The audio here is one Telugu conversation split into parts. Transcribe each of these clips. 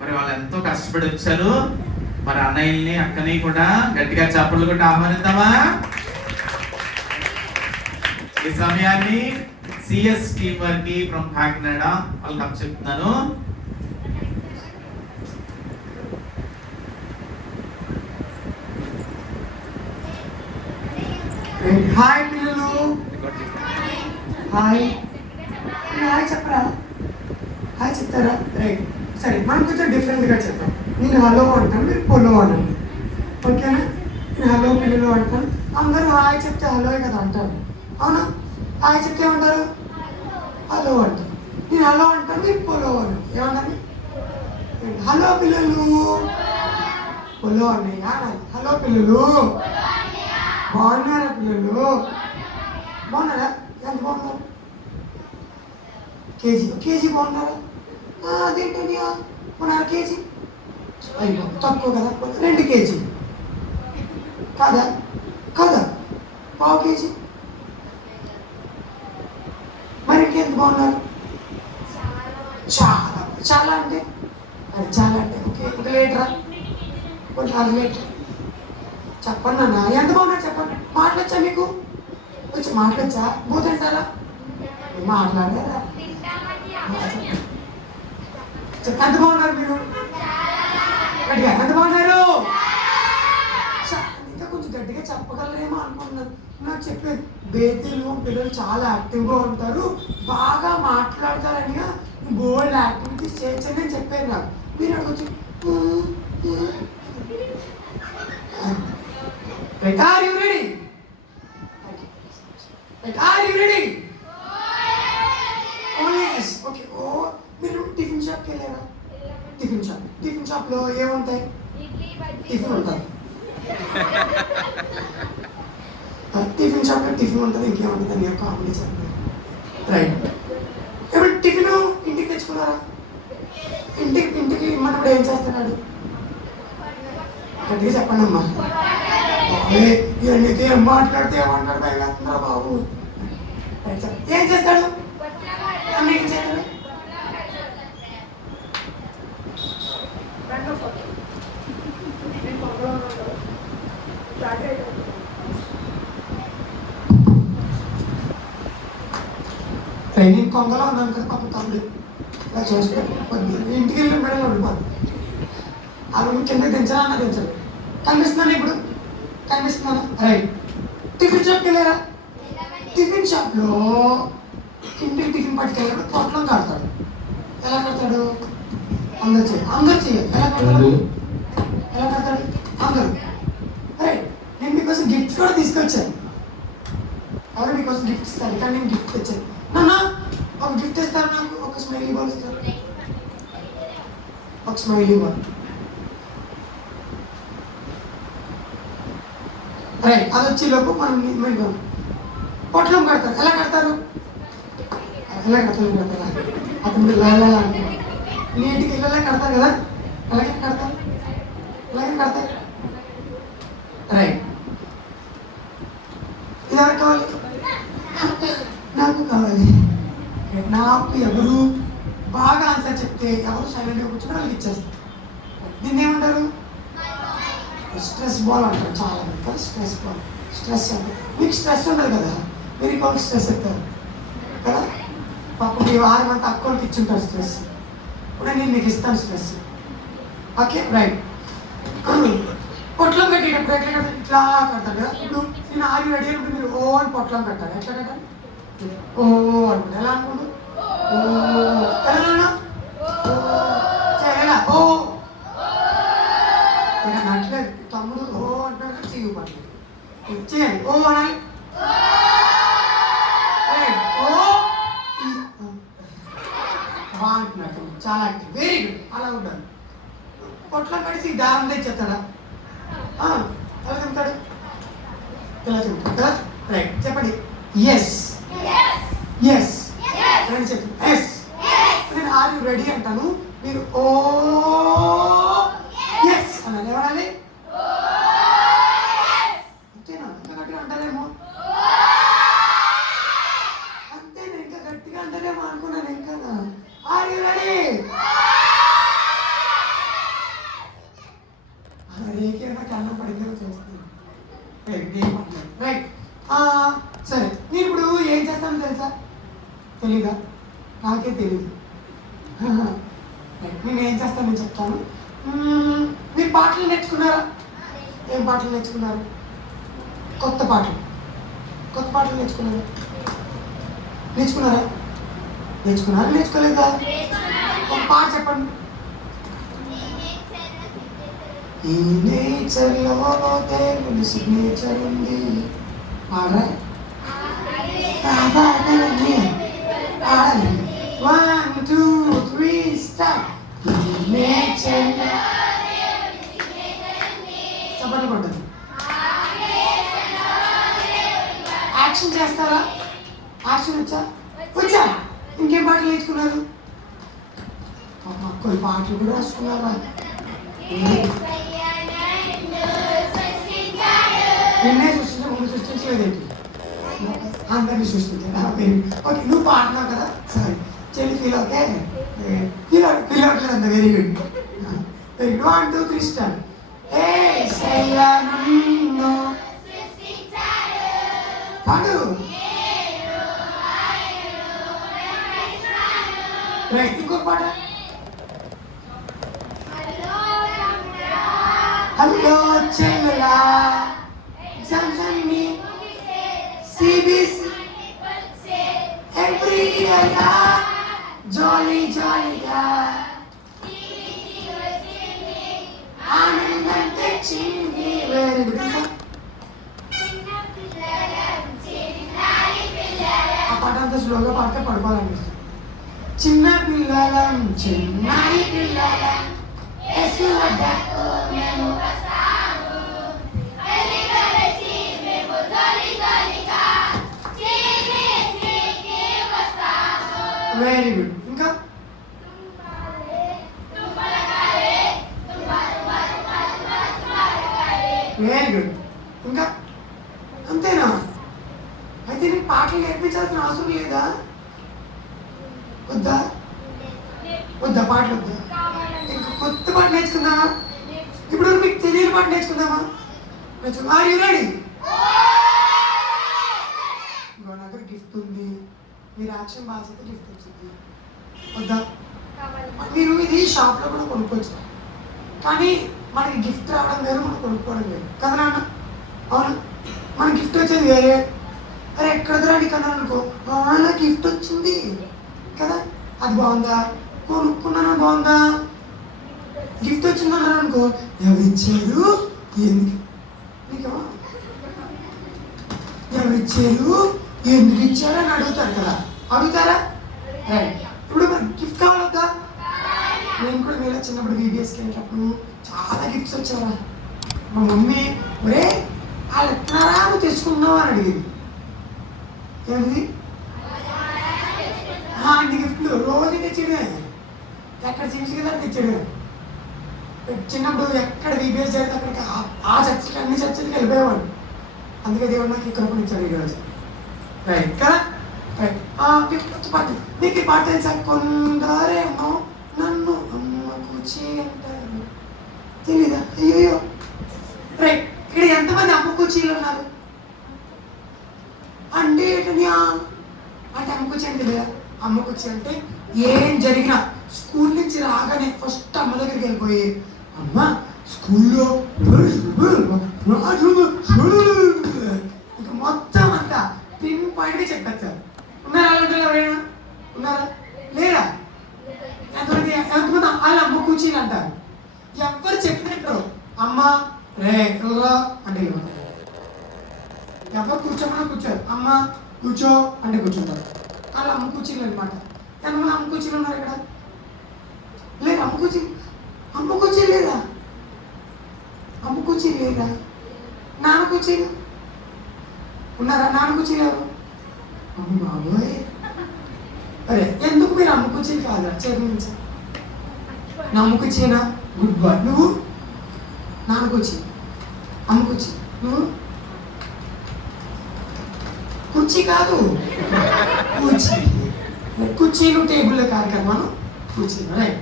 మరి వాళ్ళు ఎంతో కష్టపడి వచ్చారు. మరి అన్నయ్యని అక్కని కూడా గట్టిగా చప్పట్లు కొట్టి ఆహ్వానిద్దామా? ఈ సమయాన్ని సిఎస్ టీమ్ వారికి ఫ్రమ్ కాకినాడ వాళ్ళకి చెప్తున్నాను. హాయ్ పిల్లలు, హాయ్ హాయ్ చెప్పరా? హాయ్ చెప్తారా? రైట్, సరే మనం కొంచెం డిఫరెంట్గా చెప్తాం. నేను హలో అంటాను, మీరు పొలో అనండి, ఓకేనా? నేను హలో పిల్లలు అంటాను, అందరూ హాయ్ చెప్తే హలోయే కదా అంటారు, అవునా? హాయ్ చెప్తే ఏమంటారు? హలో అంటారు. నేను హలో అంటాను, మీరు పొలో అనండి. ఏమన్నారు? హలో పిల్లలు, పొలో అన్నయ్య అనాలి. హలో పిల్లలు, బాగున్నారా పిల్లలు? బాగున్నారా? ఎంత బాగున్నారు? కేజీ బాగున్నారా? అదేంటని మన కేజీ అయ్యో తక్కువ కదా, 2 కేజీ కాదా? కాదా, పావు కేజీ. మరి ఇంకెంత బాగున్నారు? చాలా చాలా అంటే అది చాలా అంటే ఓకే, 1 లీటరా? 1.5 లీటర్ చెప్పండి అన్న. ఎంత బాగున్నారు చెప్పండి. మాట్లాడచ్చా మీకు? వచ్చి మాట్లాడచ్చా? పోతుంటారా? మాట్లాడారా? ఎంత బాగున్నారు మీరు? గట్టిగా ఎంత బాగున్నారు? ఇంకా కొంచెం గట్టిగా చెప్పగలరేమో అనుకుంటున్నాను. నాకు చెప్పేది బేతీలు పిల్లలు చాలా యాక్టివ్గా ఉంటారు, బాగా మాట్లాడతారని బోల్డ్ యాక్టివిటీస్ చేయొచ్చని నేను చెప్పాను. నాకు మీరు అడగచ్చు. Right, are you ready? Right, are you ready? Oh yes, okay. Oh, మీరు టిఫిన్ షాప్కి వెళ్ళారా? టిఫిన్ షాప్లో ఏముంటాయి? టిఫిన్ ఉంటుంది. టిఫిన్ షాప్లో టిఫిన్ ఉంటుంది, ఇంకేముంటుంది అని కామెడీ చెప్పారు. రైట్, ఇప్పుడు టిఫిన్ ఇంటికి తెచ్చుకున్నారా? ఇంటికి ఇమ్మన్నప్పుడు ఏం చేస్తున్నాడు? గట్టిగా చెప్పండి అమ్మా. ఇవన్నీ ఏం మాట్లాడితే ఏమంటారు భయపడుతున్నారా బాబు? ఏం చేస్తాడు? అన్నీ ఏం చేస్తాడు? నేను కొంగలో ఉన్నాను కదా పాప తమ్ముడు ఇలా చేస్తాడు. ఇంటికి వెళ్ళిన మెడలో ఉండిపోదు. అవి కింద దించాలన్నా దించదు. కనిపిస్తున్నాను ఇప్పుడు? కనిపిస్తున్నాను. రైట్, టిఫిన్ షాప్కి వెళ్ళారా? టిఫిన్ షాప్లో ఇంటికి టిఫిన్ పట్టుకెళ్ళాడు, పొట్లం కడతాడు. ఎలా కడతాడు? అందరు చెయ్యాలి. ఎలా కడతాడు? అందరూ. రైట్, నేను మీకోసం గిఫ్ట్స్ కూడా తీసుకొచ్చాను. ఎవరు మీకోసం గిఫ్ట్ ఇస్తారు, కానీ నేను గిఫ్ట్ తెచ్చాను. నాన్న ఒక గిఫ్ట్ ఇస్తారు నాకు, ఒక స్మైలీ బాల్ ఇస్తారు. ఒక స్మైలీ బాల్. రైట్, అది వచ్చేలోపు మనం పొట్లం కడతారు. ఎలా కడతారు? అతను నీటికి ఇళ్ళలా కడతారు కదా, అలాగే కడతారు. రైట్, ఇది ఎవరికి కావాలి? నాకు కావాలి. నాకు ఎవరు బాగా ఆన్సర్ చెప్తే, ఎవరు సైలెంట్గా కూర్చొని వాళ్ళకి ఇచ్చేస్తారు. దీన్ని ఏమంటారు? స్ట్రెస్ బాల్ అంటారు. చాలా మంది కదా స్ట్రెస్ బాల్. స్ట్రెస్ అంటే మీకు స్ట్రెస్ ఉండదు కదా, మీరు ఇంకొకరికి స్ట్రెస్ ఎత్తారు కదా. పాపం మీ 6 మంది అక్కడికి ఇచ్చుంటారు స్ట్రెస్. ఇప్పుడు నేను మీకు ఇస్తాను స్ట్రెస్. ఓకే రైట్, పొట్లం కట్టేటప్పుడు ఎట్లా కట్టాలి? ఇట్లా కడతారు కదా. ఇప్పుడు నేను ఆగి రెడీ అయినప్పుడు మీరు ఓ అని పొట్లం కట్టాలి. ఎట్లా కట్టాలి? ఓ అనుకుంటా. ఎలా అనుకోండి? ఓ ఎలా చేయాలా? ఓ అనట్లేదు. తమ్ముడు ఓ అంటారు, చెయ్యి పట్టలేదు. చేయాలి. ఓ అనాలి. ఓ అంటున్నట్టు చాలా యాక్టివ్. వెరీ గుడ్, అలా ఉంటాడు. పొట్లం కడిసి దారం తెచ్చేస్తాడా? ఎలా చెప్తాడు? ఇలా చెప్తాడు కదా. రైట్, చెప్పండి. ఎస్ అని చెప్పి ఎస్. నేను ఆర్ యు రెడీ అంటాను, మీరు ఓ ఎస్ అన్నాను. ఏమనాలి? అంతేనా? ఇంకా గట్టిగా అంటారేమో. అంతే, నేను ఇంకా గట్టిగా అంటారేమో అనుకున్నాను. ఇంకా ఆర్ యు రెడీ? రైట్. సరే నేను ఇప్పుడు ఏం చేస్తానో తెలుసా? తెలీదా? నాకే తెలీదు. నేను ఏం చేస్తానో చెప్తాను. మీరు పాటలు నేర్చుకున్నారా? ఏం పాటలు నేర్చుకున్నారు? కొత్త పాటలు నేర్చుకున్నారా? నేర్చుకోలేదా? ఒక పాట చెప్పండి. ఈ నేచర్లో దేవుని సిగ్నేచర్ ఉంది. ఆడాలి 1 2 3 స్టార్ట్. చెప్పండి కొట్టండి. యాక్షన్ చేస్తారా? యాక్షన్ వచ్చా? ఇంకేం పాటలు నేర్చుకున్నారు? కొన్ని పాటలు కూడా రాసుకున్నారా? నిన్నే సృష్టించా, ముందు సృష్టించలేదేంటి? అందరినీ సృష్టించారా? ఓకే, నువ్వు పాడుతున్నావు కదా, సరే చెల్లి ఫీల్ అవుతే ఫీల్ అవ్వట్లేదు అంత. Very good. 1 2 3 స్టార్ట్. పాడు. రైట్, ఇంకొక పాట. హలో చెల్లులా, ఎగ్జామ్స్ అన్ని సిబిసి ఎవ్రీ ఇయర్ జాలీగా ఆనందం తెచ్చింది. Very good. ఆ పాట అంతా స్లోగా పాడితే పడుకోవాలనిపిస్తుంది. చిన్న పిల్లలం చిన్నాయి పిల్లలం వెరీ గుడ్. ఇంకా వెరీ గుడ్. ఇంకా అంతేనా? అయితే నీకు పాటలు నేర్పించాల్సిన అవసరం లేదా? వద్దా? పాటలు వద్దా? ఇంకా కొత్త పాట నేర్చుకుందామా? ఇప్పుడు మీకు తెలియని పాట నేర్చుకుందామా? Are you ready? నా దగ్గర గిఫ్ట్ ఉంది. మీరు యాక్షన్ బాగా చేస్తే గిఫ్ట్ వచ్చింది. వద్దా? మీరు ఇది షాప్లో కూడా కొనుక్కోవచ్చు, కానీ మనకి గిఫ్ట్ రావడం వేరు, మనం కొనుక్కోవడం వేరు కదా నాన్న? అవును, మన గిఫ్ట్ వచ్చేది వేరే. అరే ఎక్కడ రాని కదా అనుకో, నాకు గిఫ్ట్ వచ్చింది కదా, అది బాగుందా? కొనుక్కున్నాను బాగుందా? గిఫ్ట్ వచ్చిందన్నారు అనుకో, ఎవరిచ్చారు, ఎందుకు నీకేమో ఎవరిచ్చారు, ఎందుకు ఇచ్చారు అని అడుగుతారు కదా, అడుగుతారా? ఇప్పుడు గిఫ్ట్ కావాలొద్దా? నేను కూడా మీలో చిన్నప్పుడు VBSకి వెళ్ళినప్పుడు చాలా గిఫ్ట్స్ వచ్చారా. మా మమ్మీ ఒరే వాళ్ళు ఎట్లారా నువ్వు తెచ్చుకున్నావు అని అడిగింది. ఏంటిది? అన్ని గిఫ్ట్లు రోజు తెచ్చాడు. ఎక్కడ చిన్న తెచ్చాడు. చిన్నప్పుడు ఎక్కడ VBS జరిగితే అక్కడికి ఆ చర్చకి అన్ని చర్చలకి వెళ్ళిపోయేవాడు. అందుకే దేవుడు నాకు ఇక్కడ కూడా ఇచ్చాడు ఈరోజు. రైట్ కదా? రైట్. పాట నీకు ఈ పాట తెలుసా? కొందరేమో నన్ను అమ్మకు అంటారు. తెలీదా? అయ్యో. రైట్. ఇక్కడ ఎంతమంది అమ్మ కుర్చీలు ఉన్నారు? అంటే అమ్మ కుర్చీ అంటే తెలియదా? అమ్మ కుర్చీ అంటే ఏం జరిగినా స్కూల్ నుంచి రాగానే ఫస్ట్ అమ్మ దగ్గరికి వెళ్ళిపోయి, అమ్మ స్కూల్లో ఇంకా మొత్తం అంతా పిన్ పాయింట్గా చెప్పేస్తారు. ఉన్నారా అలాంటి ఎవరైనా? ఉన్నారా? లేరా? ఎంతమంది వాళ్ళు అమ్మ కూర్చీని అంటారు. ఎవరు చెప్పినట్టు అమ్మ రే అంటే ఎవరు కూర్చోమన్నా కూర్చోరు. అమ్మ కూర్చో అంటే కూర్చుంటారు. వాళ్ళు అమ్మ కూర్చీలు అనమాట. ఎంతమంది అమ్మ కూర్చీలు ఉన్నారు ఇక్కడ? లేదు. అమ్మ కుర్చీ లేదా? అమ్మ కుర్చీ లేదా? నాన్న కుర్చీలు ఉన్నారా? నాన్న కుర్చీలు ఎవరు? అమ్మ బాబోయ్. అరే ఎందుకు మీరు అమ్మ కుర్చీలు కాదురా? చేయించా నా అమ్మ కుర్చీనా? Good bye. నువ్వు నాన్న కుర్చీ, అమ్మ కుర్చీ. నువ్వు కుర్చీ కాదు, కుర్చీలు టేబుల్ కార్యక్రమాలు కుర్చీలు. రైట్.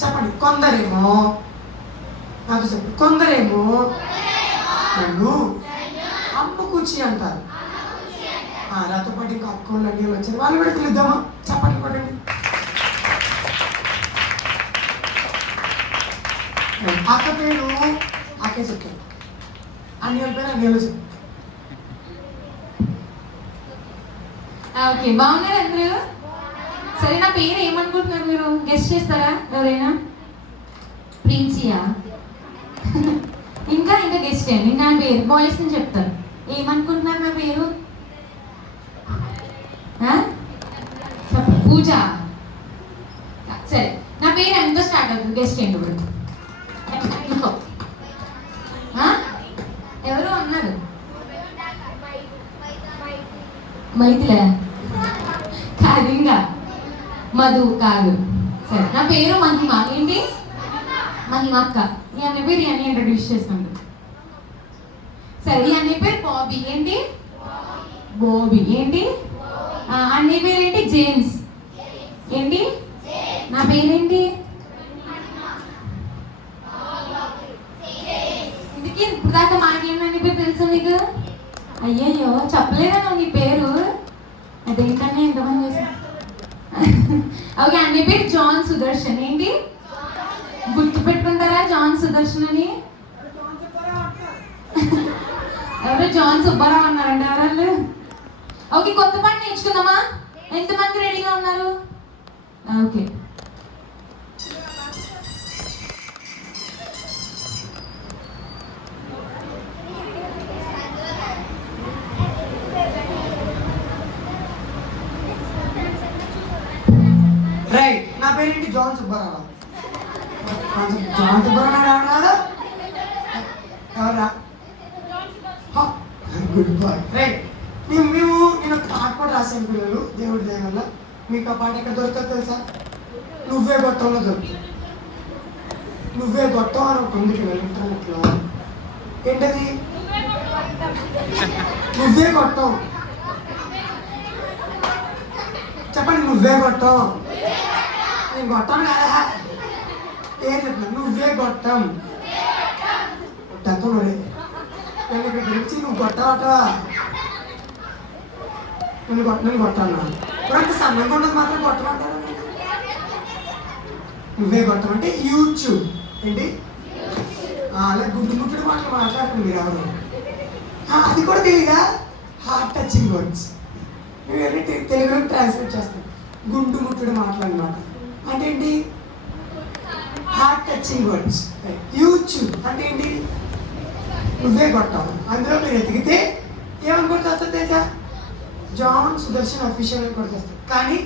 చెప్పండి. కొందరేమో నాతో చెప్పండి. కొందరేమో నన్ను అమ్మ కూర్చి అంటారు. నాతో పాటు ఇంకా అక్కలు అన్నీ వచ్చారు, వాళ్ళు కూడా పిలుద్దామా? చప్పట్లు కొట్టండి. అక్క పేరు అక్కే చెప్తాను, అన్ని వాళ్ళ పేరు అన్ని వాళ్ళు చెప్తాను. ఓకే, బాగున్నారు అందరూ? సరే, నా పేరు ఏమనుకుంటున్నారు మీరు? గెస్ట్ చేస్తారా ఎవరైనా? ప్రిన్సియా. ఇంకా ఇంకా గెస్ట్ చేయండి. నా పేరు బాయ్స్ అని చెప్తారు. ఏమనుకుంటున్నారు నా పేరు? పూజ. సరే, నా పేరు ఎంతో స్టార్ట్ అవుతుంది? గెస్ట్ చేయండి ఇప్పుడు. ఎవరు అన్నారు? మైథిలే కాదు, ఇంకా మధు కాదు. సరే, నా పేరు మహిమ. ఏంటి? మహిమ అక్క. ఈ అన్న పేరు ఈ అన్ని ఇంట్రడ్యూస్ చేస్తాను. సరే, ఈ అన్న పేరు బాబీ. ఏంటి? బోబీ. ఏంటి? అన్నయ్య పేరు ఏంటి? జేమ్స్. ఏంటి? నా పేరేంటి? ఇందుకే ఇప్పుడు దాకా మాట్లాడిన అన్ని పేరు తెలుసా మీకు? అయ్యయ్యో, చెప్పలేదా నీ పేరు? అదేంటనే ఎంతమంది చేశారు? ఓకే, అన్న పేరు జాన్ సుదర్శన్. ఏంటి? గుర్తు పెట్టుకుంటారా జాన్ సుదర్శన్ అని? ఎవరు జాన్ సుబ్బారావు అన్నారంట ఎవరు? ఓకే, కొత్త పాట నేర్చుకుందామా? ఎంతమంది రెడీగా ఉన్నారు? Okay, right. నా పేరేంటి? జాన్ సుబ్బారావు. జాన్ సుబ్బారావు ఎవరా? Good boy. రైట్. నేను ఒక పాట కూడా రాశాను పిల్లలు, దేవుడి దయ వల్ల. మీకు ఆ పాట ఎక్కడ దొరుకుతుంది తెలుసా? నువ్వే గొట్టంలో దొరుకుతుంది. నువ్వే గొట్టం అని ఒకటి ఉంది పిల్లలు ఇంటర్నెట్లో. ఏంటది? నువ్వే గొట్టం. చెప్పండి, నువ్వే గొట్టం. నేను గొట్టం కదా, ఏం చెప్తున్నా? నువ్వే గొట్టం. గొట్టంతో నేను ఇక్కడ గురించి నువ్వు గొట్టవటవా? నేను కొట్టాను. ఇప్పుడు అంత సన్నగా ఉండదు మాత్రం కొట్టమంటారు. నువ్వే కొట్టమంటే యూట్యూబ్. ఏంటి? అలా గుడ్డు ముట్టుడు మాటలు మాట్లాడుతుంది మీరు ఎవరు? అది కూడా తెలీదా? Heart touching words. మేము వెళ్ళి తెలుగులో ట్రాన్స్లేట్ చేస్తాం. గుండు ముట్టుడు మాటలు అన్నమాట. అంటే ఏంటి? Heart touching words. యూట్యూబ్ అంటే ఏంటి? నువ్వే కొట్టావు. అందులో మీరు ఎతికితే ఏమని కొట్టేస్తుంది తెలుసా? జాన్ సుదర్శన్ అఫీషియల్ అని కొట్టేస్తారు. కానీ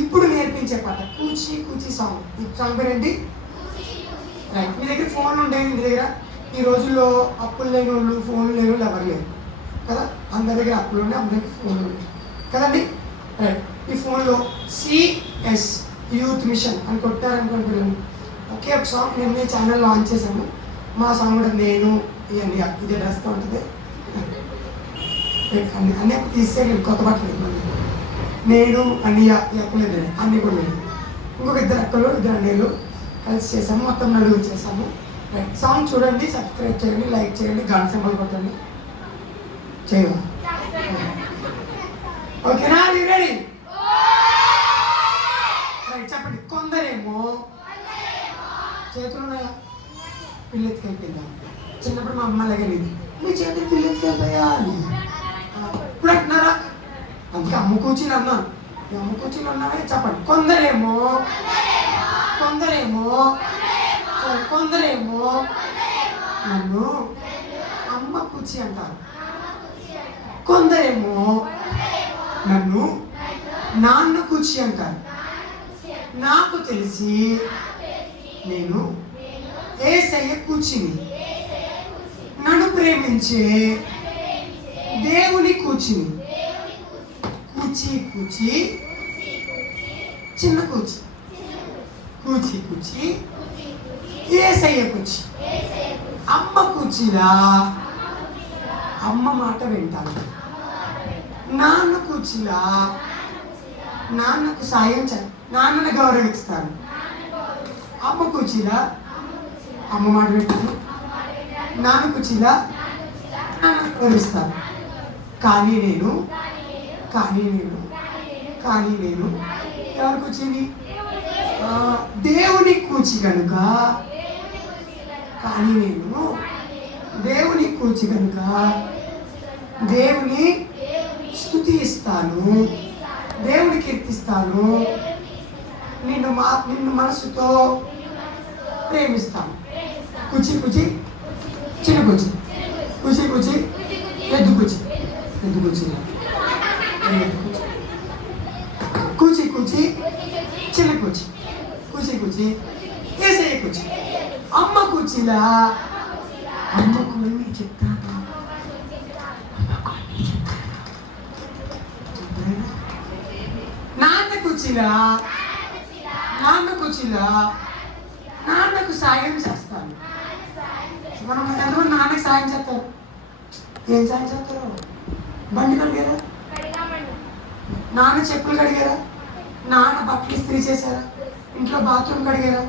ఇప్పుడు నేర్పించే పాట కూచి కూచి సాంగ్. ఈ సాంగ్ పేరు ఏంటి? రైట్. మీ దగ్గర ఫోన్లు ఉంటాయి. మీ దగ్గర ఈ రోజుల్లో అప్పులు లేని వాళ్ళు, ఫోన్లు లేని వాళ్ళు ఎవరు లేరు కదా. అందరి దగ్గర అప్పులు ఉన్నాయి, అందరి దగ్గర ఫోన్లు ఉన్నాయి కదండి. రైట్. ఈ ఫోన్లో సిఎస్ యూత్ మిషన్ అని కొట్టారనుకోండి పిల్లలు, ఒకే ఒక సాంగ్ నేను మీ ఛానల్ లాంచ్ చేశాను. మా సాంగ్ కూడా నేను ఇవన్నీ ఇదే డ్రెస్తో ఉంటుంది. అన్నీ తీసేయండి, కొత్త బట్టలు. నేను అన్నయ్య ఈ అక్కలేదు, అన్నీ కూడా లేదు. ఇంకొక ఇద్దరు అక్కలు, ఇద్దరు అన్నయ్యలు కలిసి చేసాము. మొత్తం నలుగురు చేసాము. రైట్. సాంగ్ చూడండి, సబ్స్క్రైబ్ చేయండి, లైక్ చేయండి, గంట సింబల్ కొట్టండి. చేయవా? ఓకేనా? రెడీ? రైట్. చెప్పండి. కొందరేమో చేతులు ఉన్నాయా? పిల్లెత్తుకెళ్ళిపోయిందా? చిన్నప్పుడు మా అమ్మ లగలేదు, మీ చేతులు పిల్లెత్తుకెళ్ళిపోయా అని. ఇప్పుడు అంటున్నారా? అందుకే అమ్మ కూర్చుని అన్నాను. అమ్మ కూర్చుని అన్నానే. చెప్పండి. కొందరేమో నన్ను అమ్మ కూర్చి అంటారు. కొందరేమో నన్ను నాన్న కూర్చి అంటారు. నాకు తెలిసి నేను యేసయ్య కూర్చిని, నన్ను ప్రేమించే దేవుని కూర్చిని. కూచి కూచి చిన్న కూచి, కూచి కూచి యేసయ్య కూచి. అమ్మ కూచిలా అమ్మ మాట వింటాను. నాన్న కూచిలా నాన్నకు సాయం నాన్నను గౌరవిస్తాను. అమ్మ కూచిలా అమ్మ మాట వింటాను. నాన్న కూచిలా నాన్న గౌరవిస్తాను. కానీ నేను ఎవరికి వచ్చింది? దేవుని కూచి కనుక, కానీ నేను దేవుని కూచి కనుక దేవుని స్తుతిస్తాను, దేవుని కీర్తిస్తాను, నిన్ను మనసుతో ప్రేమిస్తాను. కుచి కుచి చిన్న కుచి, కుచి కుచి ఎద్దు కుచి, ఎద్దు కుచి, కూచి కూచి చిన్న కూచి, కూచి కూచి ఏసయ్య కూచి. అమ్మ కూచిలా అమ్మకు అన్నీ చెప్తాను, నాన్న కూచిలా నాన్నకు సాయం చేస్తాను. మనం ఎంతమంది నాన్నకి సాయం చేస్తారు? ఏం సాయం చేస్తారు? బండి కడిగారా? నాన్న చెప్పులు కడిగారా? నాన్న బట్టలు ఇస్త్రీ చేశారా? ఇంట్లో బాత్రూమ్ కడిగారా?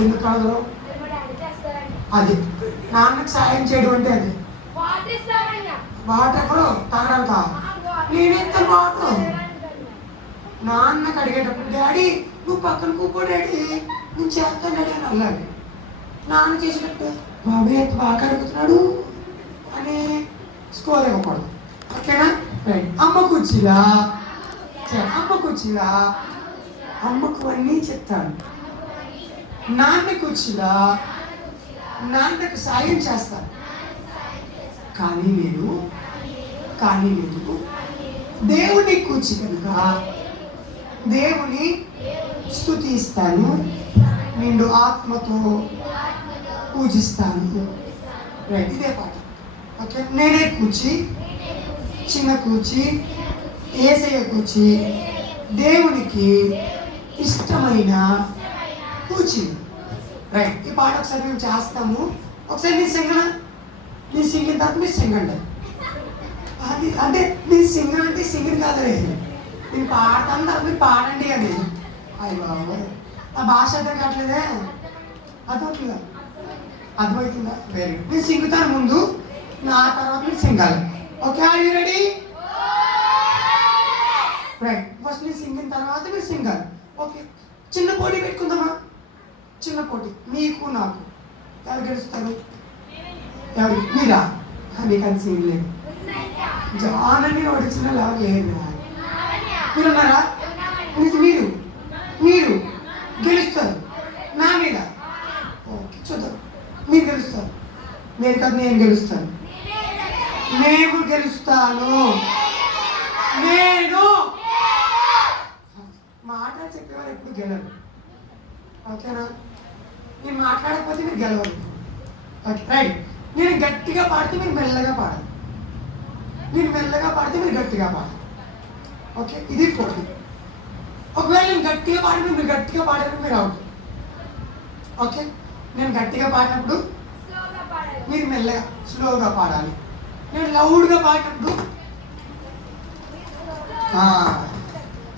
ఎందుకు కాదు? అది నాన్నకు సాయం చేయడం అంటే అది. వాటర్ ఎప్పుడు తాగడానిక? నేనెంత వాటర్ నాన్నకు అడిగేటప్పుడు, డాడీ నువ్వు పక్కన కూపో డాడీ, నేను చేస్తాను డాడీ అని అల్లాడు. నాన్న చేసినట్టు బాబు ఎంత బాగా అడుగుతున్నాడు అని స్కోర్ ఇవ్వకూడదు. ఓకేనా? రైట్. అమ్మ కూర్చిలా అమ్మకు అన్నీ చెప్తాను. నాన్న కూర్చిలా నాన్నకు సాయం చేస్తాను. కానీ నేను దేవుని కూర్చి కనుక దేవుని స్తుతిస్తాను, నిండు ఆత్మతో పూజిస్తాను. రైట్. ఇదే పాట. ఓకే. నేనే కూర్చి, చిన్న కూర్చి, ఏసయ్య కూర్చి, దేవునికి ఇష్టమైన కూర్చి. రైట్. ఈ పాట ఒకసారి మేము చేస్తాము. ఒకసారి నీ సింగిన తర్వాత మీరు సింగండి. అది అంటే నీ సింగర్ అంటే సింగర్ కాదు, నేను పాడతాను తర్వాత మీరు పాడండి అని. అయ్యి బాబు నా భాష అర్థం కావట్లేదే, అర్థమవుతుందా? అర్థమవుతుందా? Very good. నేను సింగుతాను ముందు, నా తర్వాత మీరు సింగాలి. Okay, are you ready? Right. First నేను సింగిన తర్వాత మీరు సింగాలి. ఓకే. చిన్న పోటీ పెట్టుకుందామా? చిన్న పోటీ మీకు నాకు. ఎవరు గెలుస్తారు? ఎవరు? మీరా? మీకు అది సింగ్ లేదు. జాన్ అని ఓడించిన ఎవరు లేదు. మీరు ఉన్నారా? మీరు గెలుస్తారు నా మీద. ఓకే, చూద్దాం. మీరు గెలుస్తారు. మీరు కాదు, నేను గెలుస్తాను. నేను గెలుస్తాను. నేను మాటలు చెప్పేవారు ఎప్పుడు గెలరు. ఓకేనా? నేను మాట్లాడకపోతే మీరు గెలవరు. Okay, right. నేను గట్టిగా పాడితే మీరు మెల్లగా పాడాలి, నేను మెల్లగా పాడితే మీరు గట్టిగా పాడాలి. ఓకే, ఇది పోటీ. ఒకవేళ నేను గట్టిగా పాడిన మీరు గట్టిగా పాడారు, మీరు అవుట్. ఓకే, నేను గట్టిగా పాడినప్పుడు మీరు మెల్లగా స్లోగా పాడాలి. నేను లౌడ్గా పాడినప్పుడు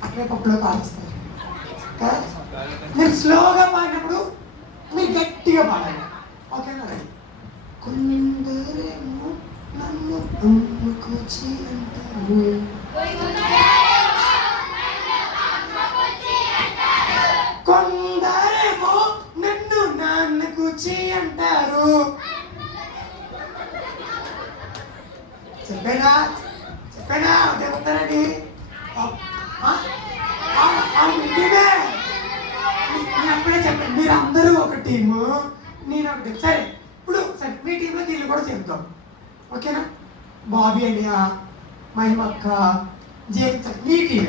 అట్లే పప్పులో పాడిస్తారు కదా. నేను స్లోగా పాడినప్పుడు మీరు గట్టిగా పాడాలి. ఓకేనా? రైట్. కొందరేమో నన్ను అమ్ముకొచ్చి అంటారు, కొందరేమో నన్ను నాన్నకుచి అంటారు. చెప్పేనా అదే చెప్తారండి. నేను అప్పుడే చెప్పాను, మీరు అందరూ ఒక టీము, నేను ఒక టీం. సరే, ఇప్పుడు సరే మీ టీంలో వీళ్ళు కూడా చెప్తాం. ఓకేనా? బాబీ అండి, మహిమక్క, జేత, మీ టీం.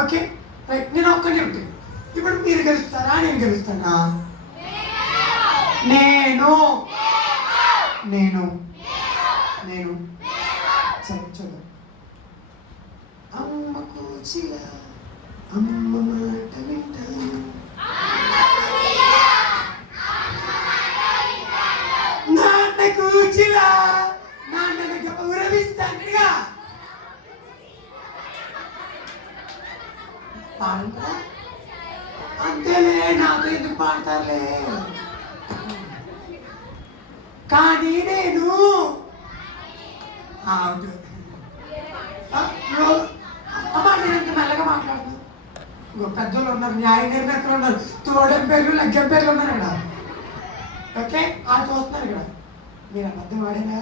Okay, right. నేను ఒక్కనే ఉంటాను. ఇప్పుడు మీరు గెలుస్తారా, నేను గెలుస్తానా? నేను సరే, చూద్దాం. అమ్మ కూచిలా అమ్మ మాట వింటాను, నాన్న కూచిలా నాన్నను గౌరవిస్తానుగా. పాడంటారా? అంతేలే, నాతో ఎందుకు పాడతారులే. కానీ నేను అవుట్. అమ్మా నేను ఇంత మెల్లగా మాట్లాడుతున్నాను. ఇంకో పెద్దోళ్ళు ఉన్నారు, న్యాయ నిర్ణేతలు ఉన్నారు, తోడెం పేర్లు లగ్గెం పేర్లు ఉన్నారు ఇక్కడ. ఓకే ఆ చూస్తున్నారు ఇక్కడ. మీరు అబద్ధం ఆడేనా?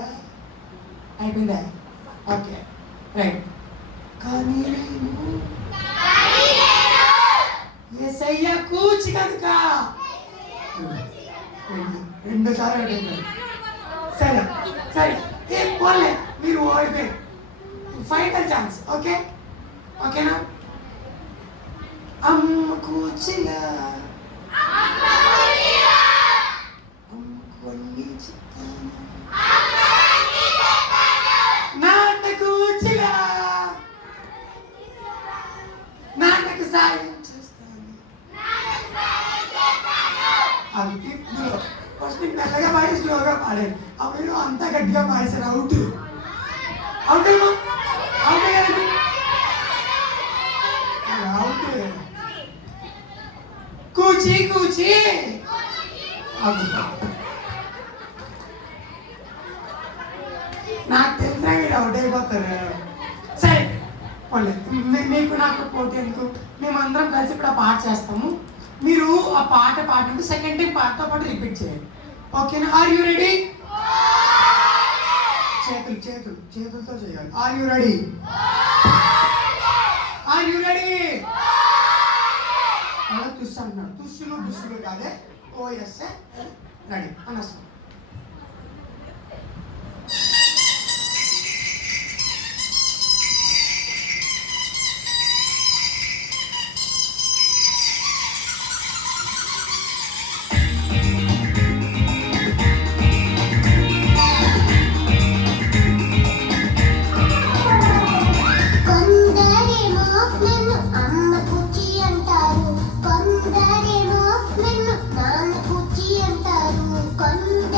అయిపోయిందా? Okay right. కానీ యేసయ్య కూచి కనుక రెండు సార్లు అడిగారు. సరే సరే ఏం పోలే, మీరు ఓడిపోయారు. Final chance. ఓకే ఓకేనా? అమ్మ కూచిగా కొన్ని చెప్తాను, నాన్న కూచిగా నాన్నకు సాయం చేస్తాను. అది ఫస్ట్ మెల్లగా పాడి స్లోగా పాడాను. అప్పుడు అంతా గట్టిగా పాడేశారు. Out out out out. కూచి కూచి నాకు తెలిసినా మీరు అవుట్ అయిపోతారు. సరే మీకు నాకు పోటీ ఎందుకు, మేమందరం కలిసి ఇప్పుడు ఆ పాట చేస్తాము. మీరు ఆ పాట పాడినప్పుడు సెకండ్ టైం పాటతో పాటు రిపీట్ చేయండి. ఓకేనా? Are you ready? చేతులు చేతులు చేతులతో చేయాలి. Are you ready? Are you ready? అలా తుస్సు అంటున్నాడు. తుస్సులు బుస్సులు కాదే. ఓ ఎస్ రెడీ అనొస్తాం. కొందరేమో నిన్ను నాన్న కూర్చి అంటారు, కొందరేమో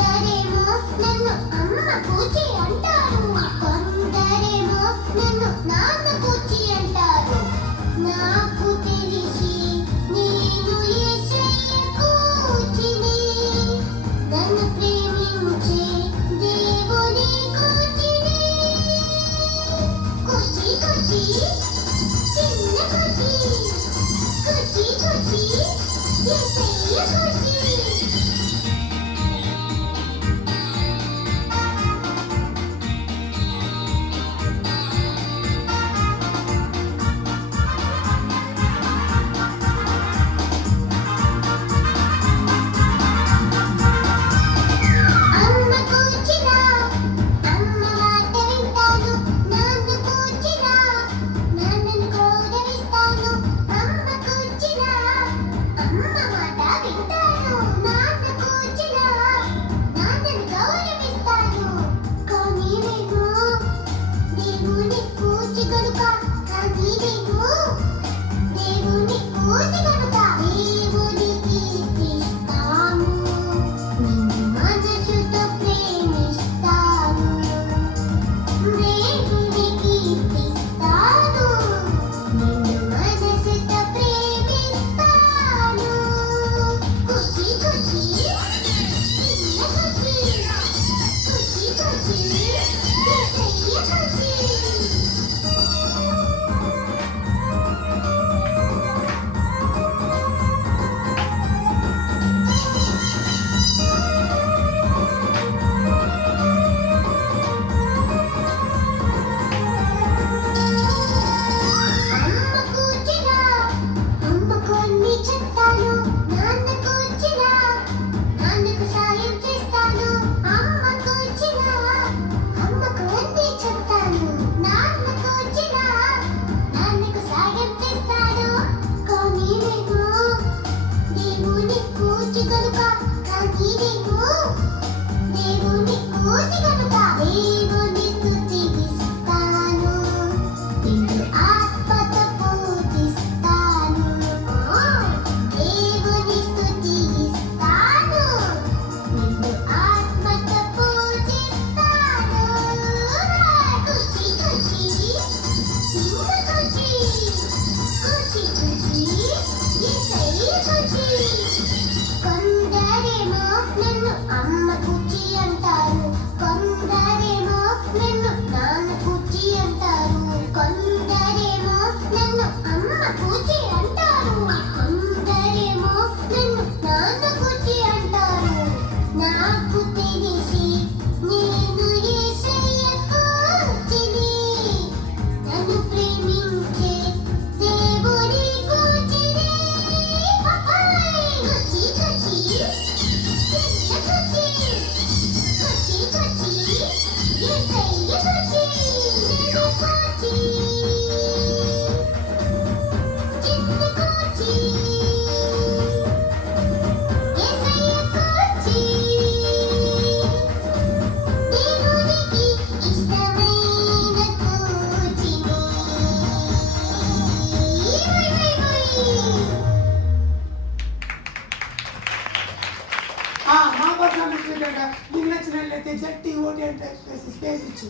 TZTOT అంటే స్పేస్ ఇచ్చి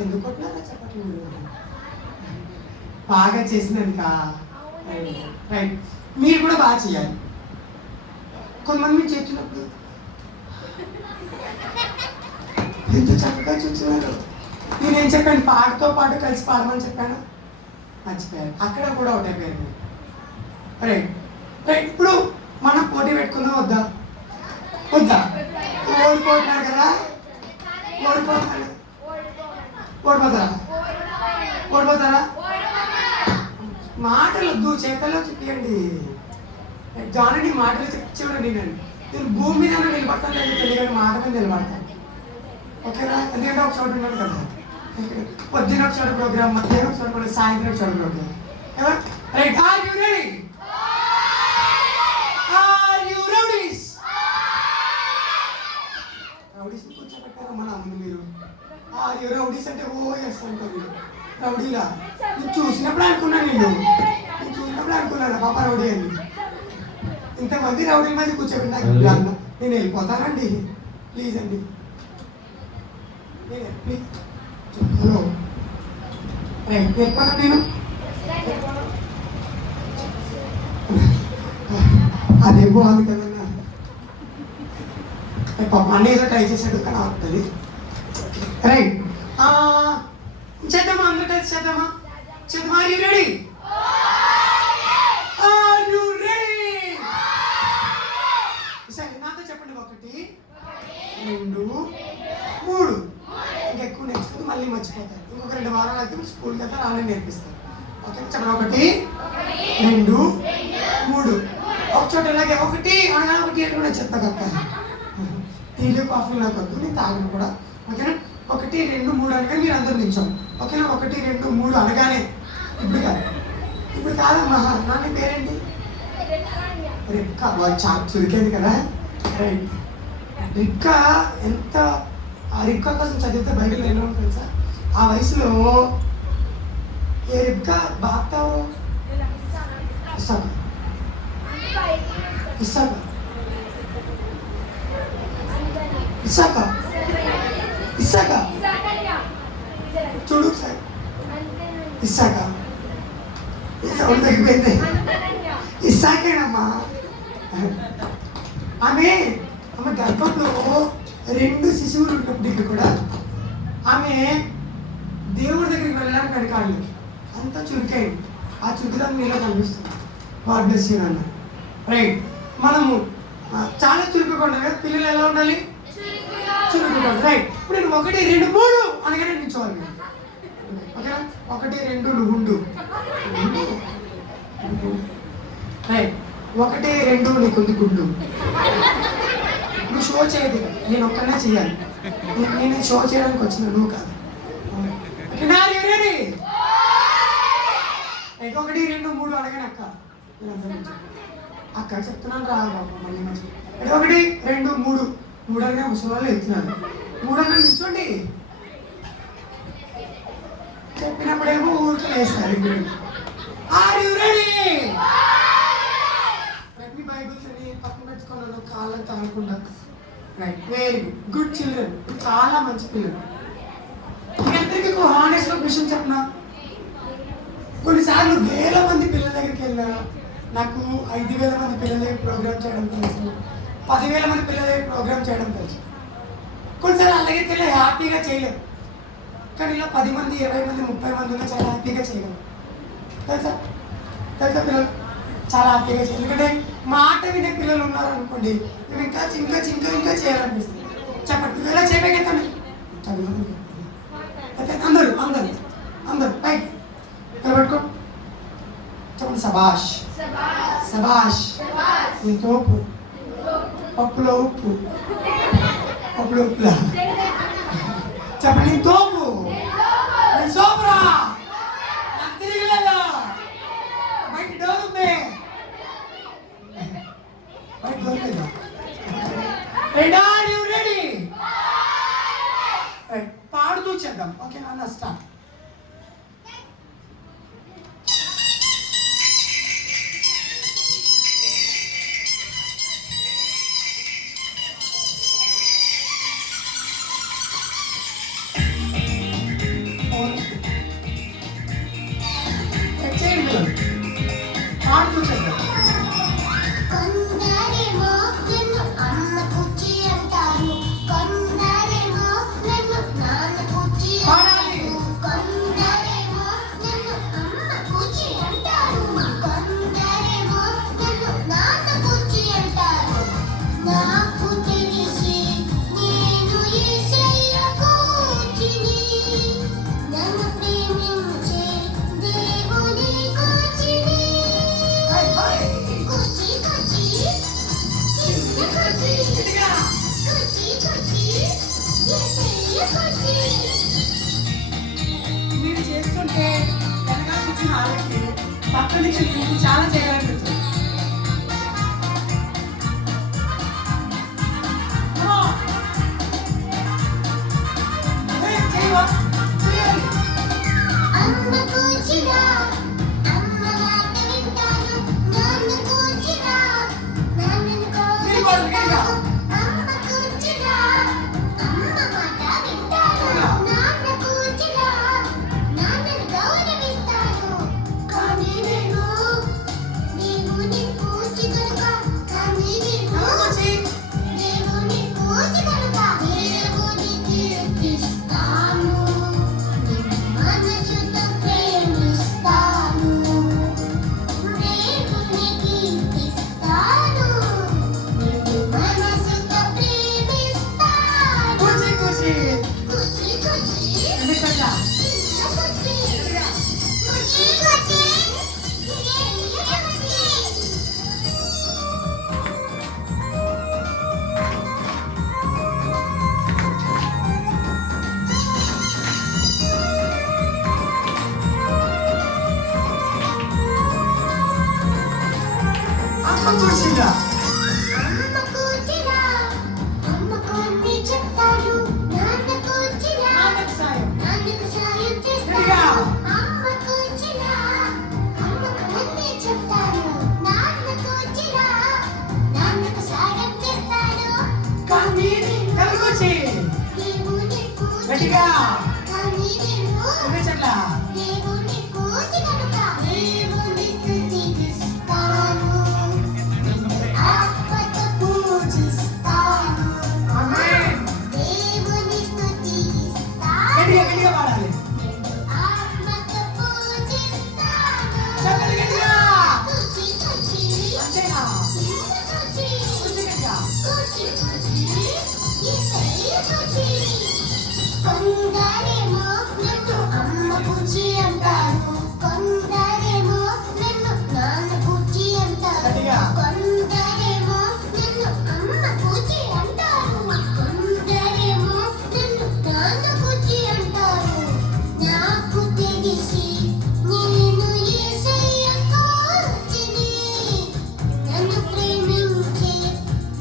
ఎందుకు కొట్టినారా చెప్పట్లేదు. బాగా చేసినందుక రైట్. మీరు కూడా బాగా చేయాలి. కొంతమంది మీరు చేస్తున్నప్పుడు ఎంత చక్కగా చూస్తున్నారు. నేనేం చెప్పాను, పాటతో పాటు కలిసి పాడమని చెప్పాను, మర్చిపోయారు. అక్కడ కూడా ఒకటే పేరు. Right right. ఇప్పుడు మనం పోటీ పెట్టుకుందాం వద్దా? వద్దా? ఓడిపోతున్నారు కదా, ఓడిపోతున్నారు. ఓడిపోతారా? ఓడిపోతారా? మాటలు వద్దు, చేతల్లో చెప్పండి. జానీ మాటలు చూడండి. నేను భూమి మీద నిలబడతాను లేదు తెలియని మాట మీద నిలబడతాను. ఓకేనా? ఎందుకంటే ఒక చోట ఉన్నాను కదా. పొద్దున ఒక చోట ప్రోగ్రామ్, మధ్యాహ్నం ఒక చోట ప్రోగ్రామ్, సాయంత్రం ఒక చోట ప్రోగ్రామ్. ఎవరు right? Are you ready? Are you rowdies? Rowdies కూర్చోబెట్టారా మన ముందు మీరు? ఆర్ యు రౌడీస్ అంటే ఓ ఎస్ అంటారు. రౌడీలా? నేను చూసినప్పుడు అనుకున్నాను, నేను చూసినప్పుడు అనుకున్నాను పాప రౌడీ అని. ఇంతమంది రౌడీ మధ్య కూర్చోబెట్టి నేను వెళ్ళిపోతానండి, ప్లీజ్ అండి. Hello right. వెళ్ళిపోతా నేను. అదే బాగుంది కదన్నా. పాప అన్నీ ఏదో ట్రై చేసాడు కానీ అవుతుంది. రైట్ చేద్దామా? అందరూ కలిసి చేద్దామా? చేద్దామా? Are you ready? Are you ready? సరే నాతో చెప్పండి. 1 2 3. ఇంకెక్కువ నేర్చుకుంటే మళ్ళీ మర్చిపోతారు. ఇంకొక 2 వారాలు అయితే స్కూల్కి వెళ్తే రాని నేర్పిస్తారు. ఓకే చెప్పండి. 1 2 3. ఒక చోట ఇలాగే 1 అనగానే 1 అని కూడా చెప్తా కక్క. టీలు కాఫీలు నాకు వద్దు, నేను తాగను కూడా. ఓకేనా? 1 2 3 అనగానే మీరు అందరూ నిల్చోండి. ఓకేనా? 1 2 3 అనగానే ఇప్పుడు కాదమ్మా. నాన్న పేరేంటి? రిక్క. చాలా చురికేది కదా. రైట్. రిక్క ఎంత ఆ రిక్క కోసం చదివితే బయటకు ఎలా ఉంటుంది తెలుసా? ఆ వయసులో ఏ రిక్క బాగుతావు? ఇసాక ఇసాక ఇసాక ఇసాక చూడు సార్. ఇసాక సౌండ్ తగ్గిపోయింది. ఇసాకేనమ్మా. ఆమె గర్భంలో 2 శిశువులు ఉన్నప్పటికీ కూడా ఆమె దేవుడి దగ్గరికి వెళ్ళడానికి వెనకాడలేదు. అంతా చురుకైంది. ఆ చురుకుదనం నీలో కనిపిస్తుంది. గాడ్ బ్లెస్ యూ అన్న. రైట్. మనము చాలా చురుకుగా ఉండాలి కదా. పిల్లలు ఎలా ఉండాలి? చురుకుగా. రైట్. ఇప్పుడు నేను 1 2 3 అనగానే నిల్చోవాలి. ఓకేనా? 1 2 నువ్వు ఉండు. రైట్. 1 2 నీకుంది గుండు. నువ్వు షో చేయదు, నేను ఒక్కనే చేయాలి. నేను షో చేయడానికి వచ్చిన నువ్వు కాదు. 1 2 3 అనగానే అక్క అక్క చెప్తున్నాను రా బాబు. మళ్ళీ 1 2 3 3 అనగా ముసలి వెళ్తున్నాను. 3 అన్న నిల్చోండి. చెప్పినప్పుడేమో ఊరికి వేస్తారు. Are you ready? మీ బైబిల్స్ అని పక్కన పెట్టుకున్నాను, కాళ్ళతో అనుకుంటా. Right. Very good. Good children. చాలా మంచి పిల్లలు. అందరికీ హానెస్ట్గా ఒక విషయం చెప్పిన, కొన్నిసార్లు 1000 మంది పిల్లల దగ్గరికి వెళ్ళినా నాకు 5000 మంది పిల్లల దగ్గర ప్రోగ్రామ్ చేయడం తెలుసు, 10,000 మంది పిల్లల దగ్గర ప్రోగ్రామ్ చేయడం తెలుసు. కొన్నిసార్లు అలాగే వెళ్ళి హ్యాపీగా చేయలేము. కానీ ఇలా 10 మంది 20 మంది 30 మంది ఉన్నా చాలా హ్యాపీగా చేయగలం. తెలుసా? తెలుసా పిల్లలు? చాలా హ్యాపీగా చేయాలి. ఎందుకంటే మాట వినే పిల్లలు ఉన్నారు అనుకోండి, మేము ఇంకా ఇంకా ఇంకా ఇంకా చేయాలనిపిస్తుంది. చెప్పండి ఇలా చేయగలుగుతాను. అయితే అందరూ అందరూ అందరూ పైకి నిలబెట్టుకో. చెప్పండి సబాష్ సబాష్. ఇంకో ఉప్పు, పప్పులో ఉప్పు, పప్పులో ఉప్పులా. చెప్పండి నేను తోపు, నేను సోపురా, నాకు తిరిగిలేదా, బయట డోర్ ఉంది, బయట డోర్ లేదా. రెడీ? పాడుతూ చేద్దాం. ఓకే నాన్న స్టార్ట్. చేస్తుంటే వెనకాల కూర్చున్న వాళ్ళకి పక్క నుంచి నువ్వు చాలా చేయాలనిపిస్తుంది. చూసిందా గట్టిగా చెట్ల గట్టిగా పాడాలి. అంతేనా కొందరేమో నన్ను అమ్మ పూచి అంటారు, కొందరేమో నన్ను నాన్న పూచి అంటారు, కొందరేమో నన్ను అమ్మ పూచి అంటారు, కొందరేమో నన్ను నాన్న పూచి అంటారు. నాకు తెలిసి నేను యేసయ్య కోచిని, నన్ను ప్రేమించే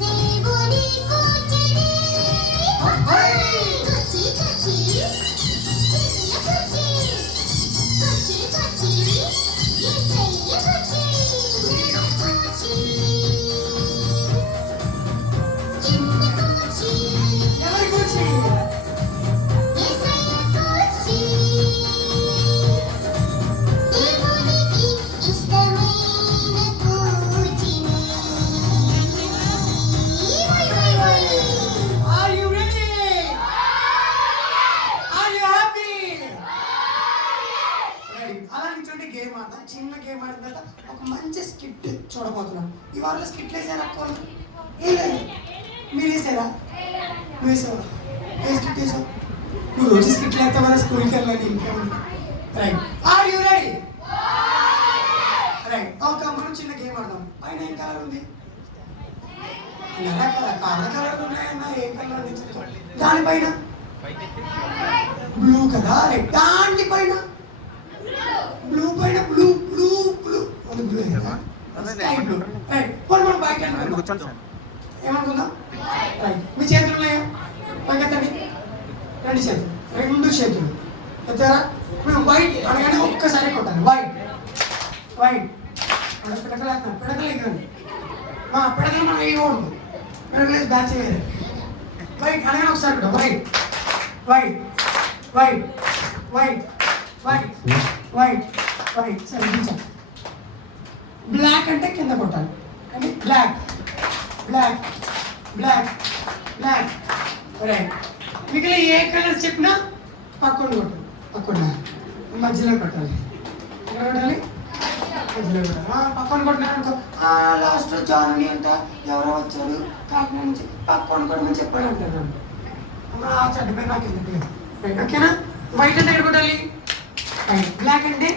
దేవుని కోచిని. ఎవరి కూర్చి Are you ready? Are you happy? Ready. అలా నిల్చోండి, గేమ్ ఆడతాం. చిన్న గేమ్ ఆడిన తర్వాత ఒక మంచి స్కిట్ చూడబోతున్నాం. ఈ వారంలో స్కిట్లు వేసారా అక్క? వేయలేదు. మీరు వేసారా? నువ్వు వేసావా? ఏ స్కిట్ వేసావు? నువ్వు రోజు స్కిట్లు వేస్తావు కదా స్కూల్కి వెళ్ళాలి. ఇంకేముంది? Right. Are you ready? Right. ఒక మనం చిన్న గేమ్ ఆడదాం. పైన ఏం కలర్ ఉంది? కలర్ కలర్ ఉన్నాయన్నా, ఏం కలర్ ఉంది? దానిపైన బ్లూ కదా. రైట్. దానిపైన బ్లూ పైన blue blue blue blue sky blue. Right. మనం బయట ఏమనుకుందాం? రైట్. మీ చేతులు ఉన్నాయా? పైకెత్తండి. రెండు చేతులు, రెండు చేతులు ఎత్తారా? మేము వైట్ అనగానే ఒక్కసారి కొట్టాలి. వైట్ వైట్ పిడకలు వేస్తున్నాం. పిడకలు ఎగరండి. మా పిడకలు మనం వేయకూడదు. పిడకలు బ్యాచ్ వేరే. వైట్ అనగానే ఒకసారి కొట్టాం. White white white white white white white. సరే టీచర్. బ్లాక్ అంటే కింద కొట్టాలి. కానీ black black black black. Right. మిగిలిన ఏ కలర్స్ చెప్పినా పక్కన కొట్టాలి. పక్కన మధ్యలో కొట్టాలి. ఎక్కడ కొట్టాలి? మధ్యలో కొట్టాలి. పక్కన కొట్టినారనుకో, లాస్ట్ జానవి అంట ఎవరో వచ్చారు కాకినాడ నుంచి, పక్కన కొట్టమని చెప్పాడు అంటారు. ఆ చెడ్డపై నాకు ఎందుకు లేదు. రైట్. ఓకేనా? వైట్ అంటే ఎక్కడ కొట్టాలి? రైట్. బ్లాక్ అంటే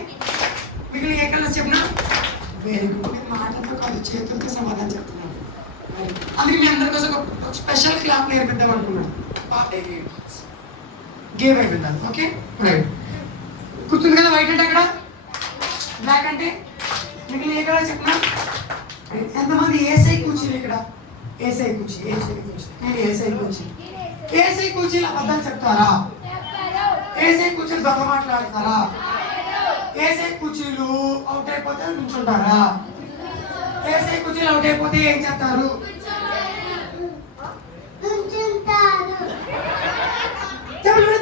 మిగిలిన ఏ కలర్స్ చెప్పినా వెరీ గుడ్. నేను మాటలతో కాదు, చేతులతో సమాధానం చెప్తున్నాను. అందుకే మీ అందరి కోసం ఒక స్పెషల్ క్లాప్ నేర్పిద్దాం అనుకున్నాను. గేమ్ అయిపోయింది. Okay right. గుర్తుంది కదా వైట్ అంటే అక్కడ, బ్లాక్ అంటే మిగిలిన ఎక్కడ చెప్పిన ఎంతమంది ఏసై కూర్చుని ఇక్కడ, ఏసై కూర్చి నేను ఏసై కూర్చి, ఏసై కూర్చీలు అబద్ధాలు చెప్తారా? ఏసై కూర్చీలు దొంగ మాట్లాడతారా? ఏసై కుర్చీలు అవుట్ అయిపోతే నుంచుంటారా? ఏసై కుర్చీలు అవుట్ అయిపోతే ఏం చేస్తారు?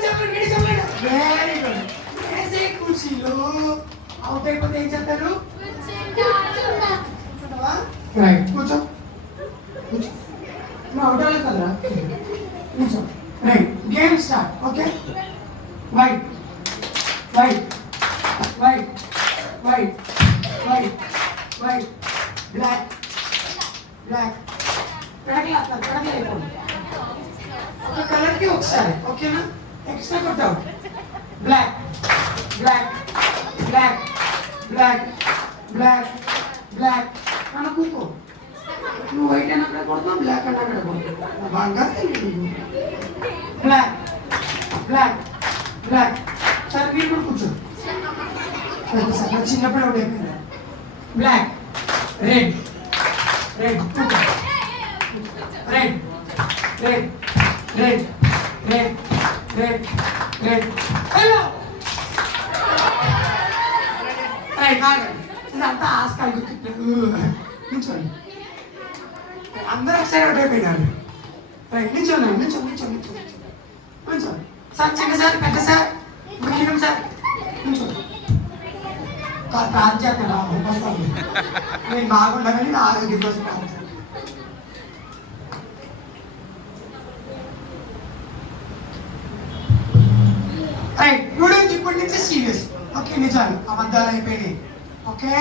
చెప్పండి. Very good. ఏసై కుర్చీలు అవుట్ అయిపోతే ఏం చేస్తారు? రైట్, కూర్చో. నువ్వు అవుట్ అవ్వలేదు కదరా, కూర్చో. Right, game start. Okay, white white white white white white black black కడగలు అయిపోండి. ఒక కలర్కి ఒకసారి, ఓకేనా? ఎక్స్ట్రా కొట్టావు. Black black black black black black అని కూకో. నువ్వు వైట్ అని అక్కడ కొడతావు, బ్లాక్ అని అక్కడ కొడతావు. బాగా బ్లాక్ బ్లాక్ బ్లాక్. సరే మీరు కూడా కూర్చో. చిన్నప్పుడు ఒకటి అయిపోయింది. Black red red red red red red red red. Hello ఇదంతా ఆస్కాల్ నిల్చోండి. అందరూ ఒకసారి ఒకటి అయిపోయినారు. రైట్, నిల్చోండి నిల్చోండి నిల్చోండి నిల్చోండి. సార్ చిన్న సార్ పెద్ద సార్ మీడియం సార్ నిల్చోండి. ప్రాంతాలు నేను బాగుండాలని నా ఆరోగ్యం కోసం ప్రాంతాలు. రైట్, గురించి ఇప్పటి నుంచి సీరియస్. ఓకే, నిజాలు అబద్ధాలు అయిపోయినాయి. ఓకే,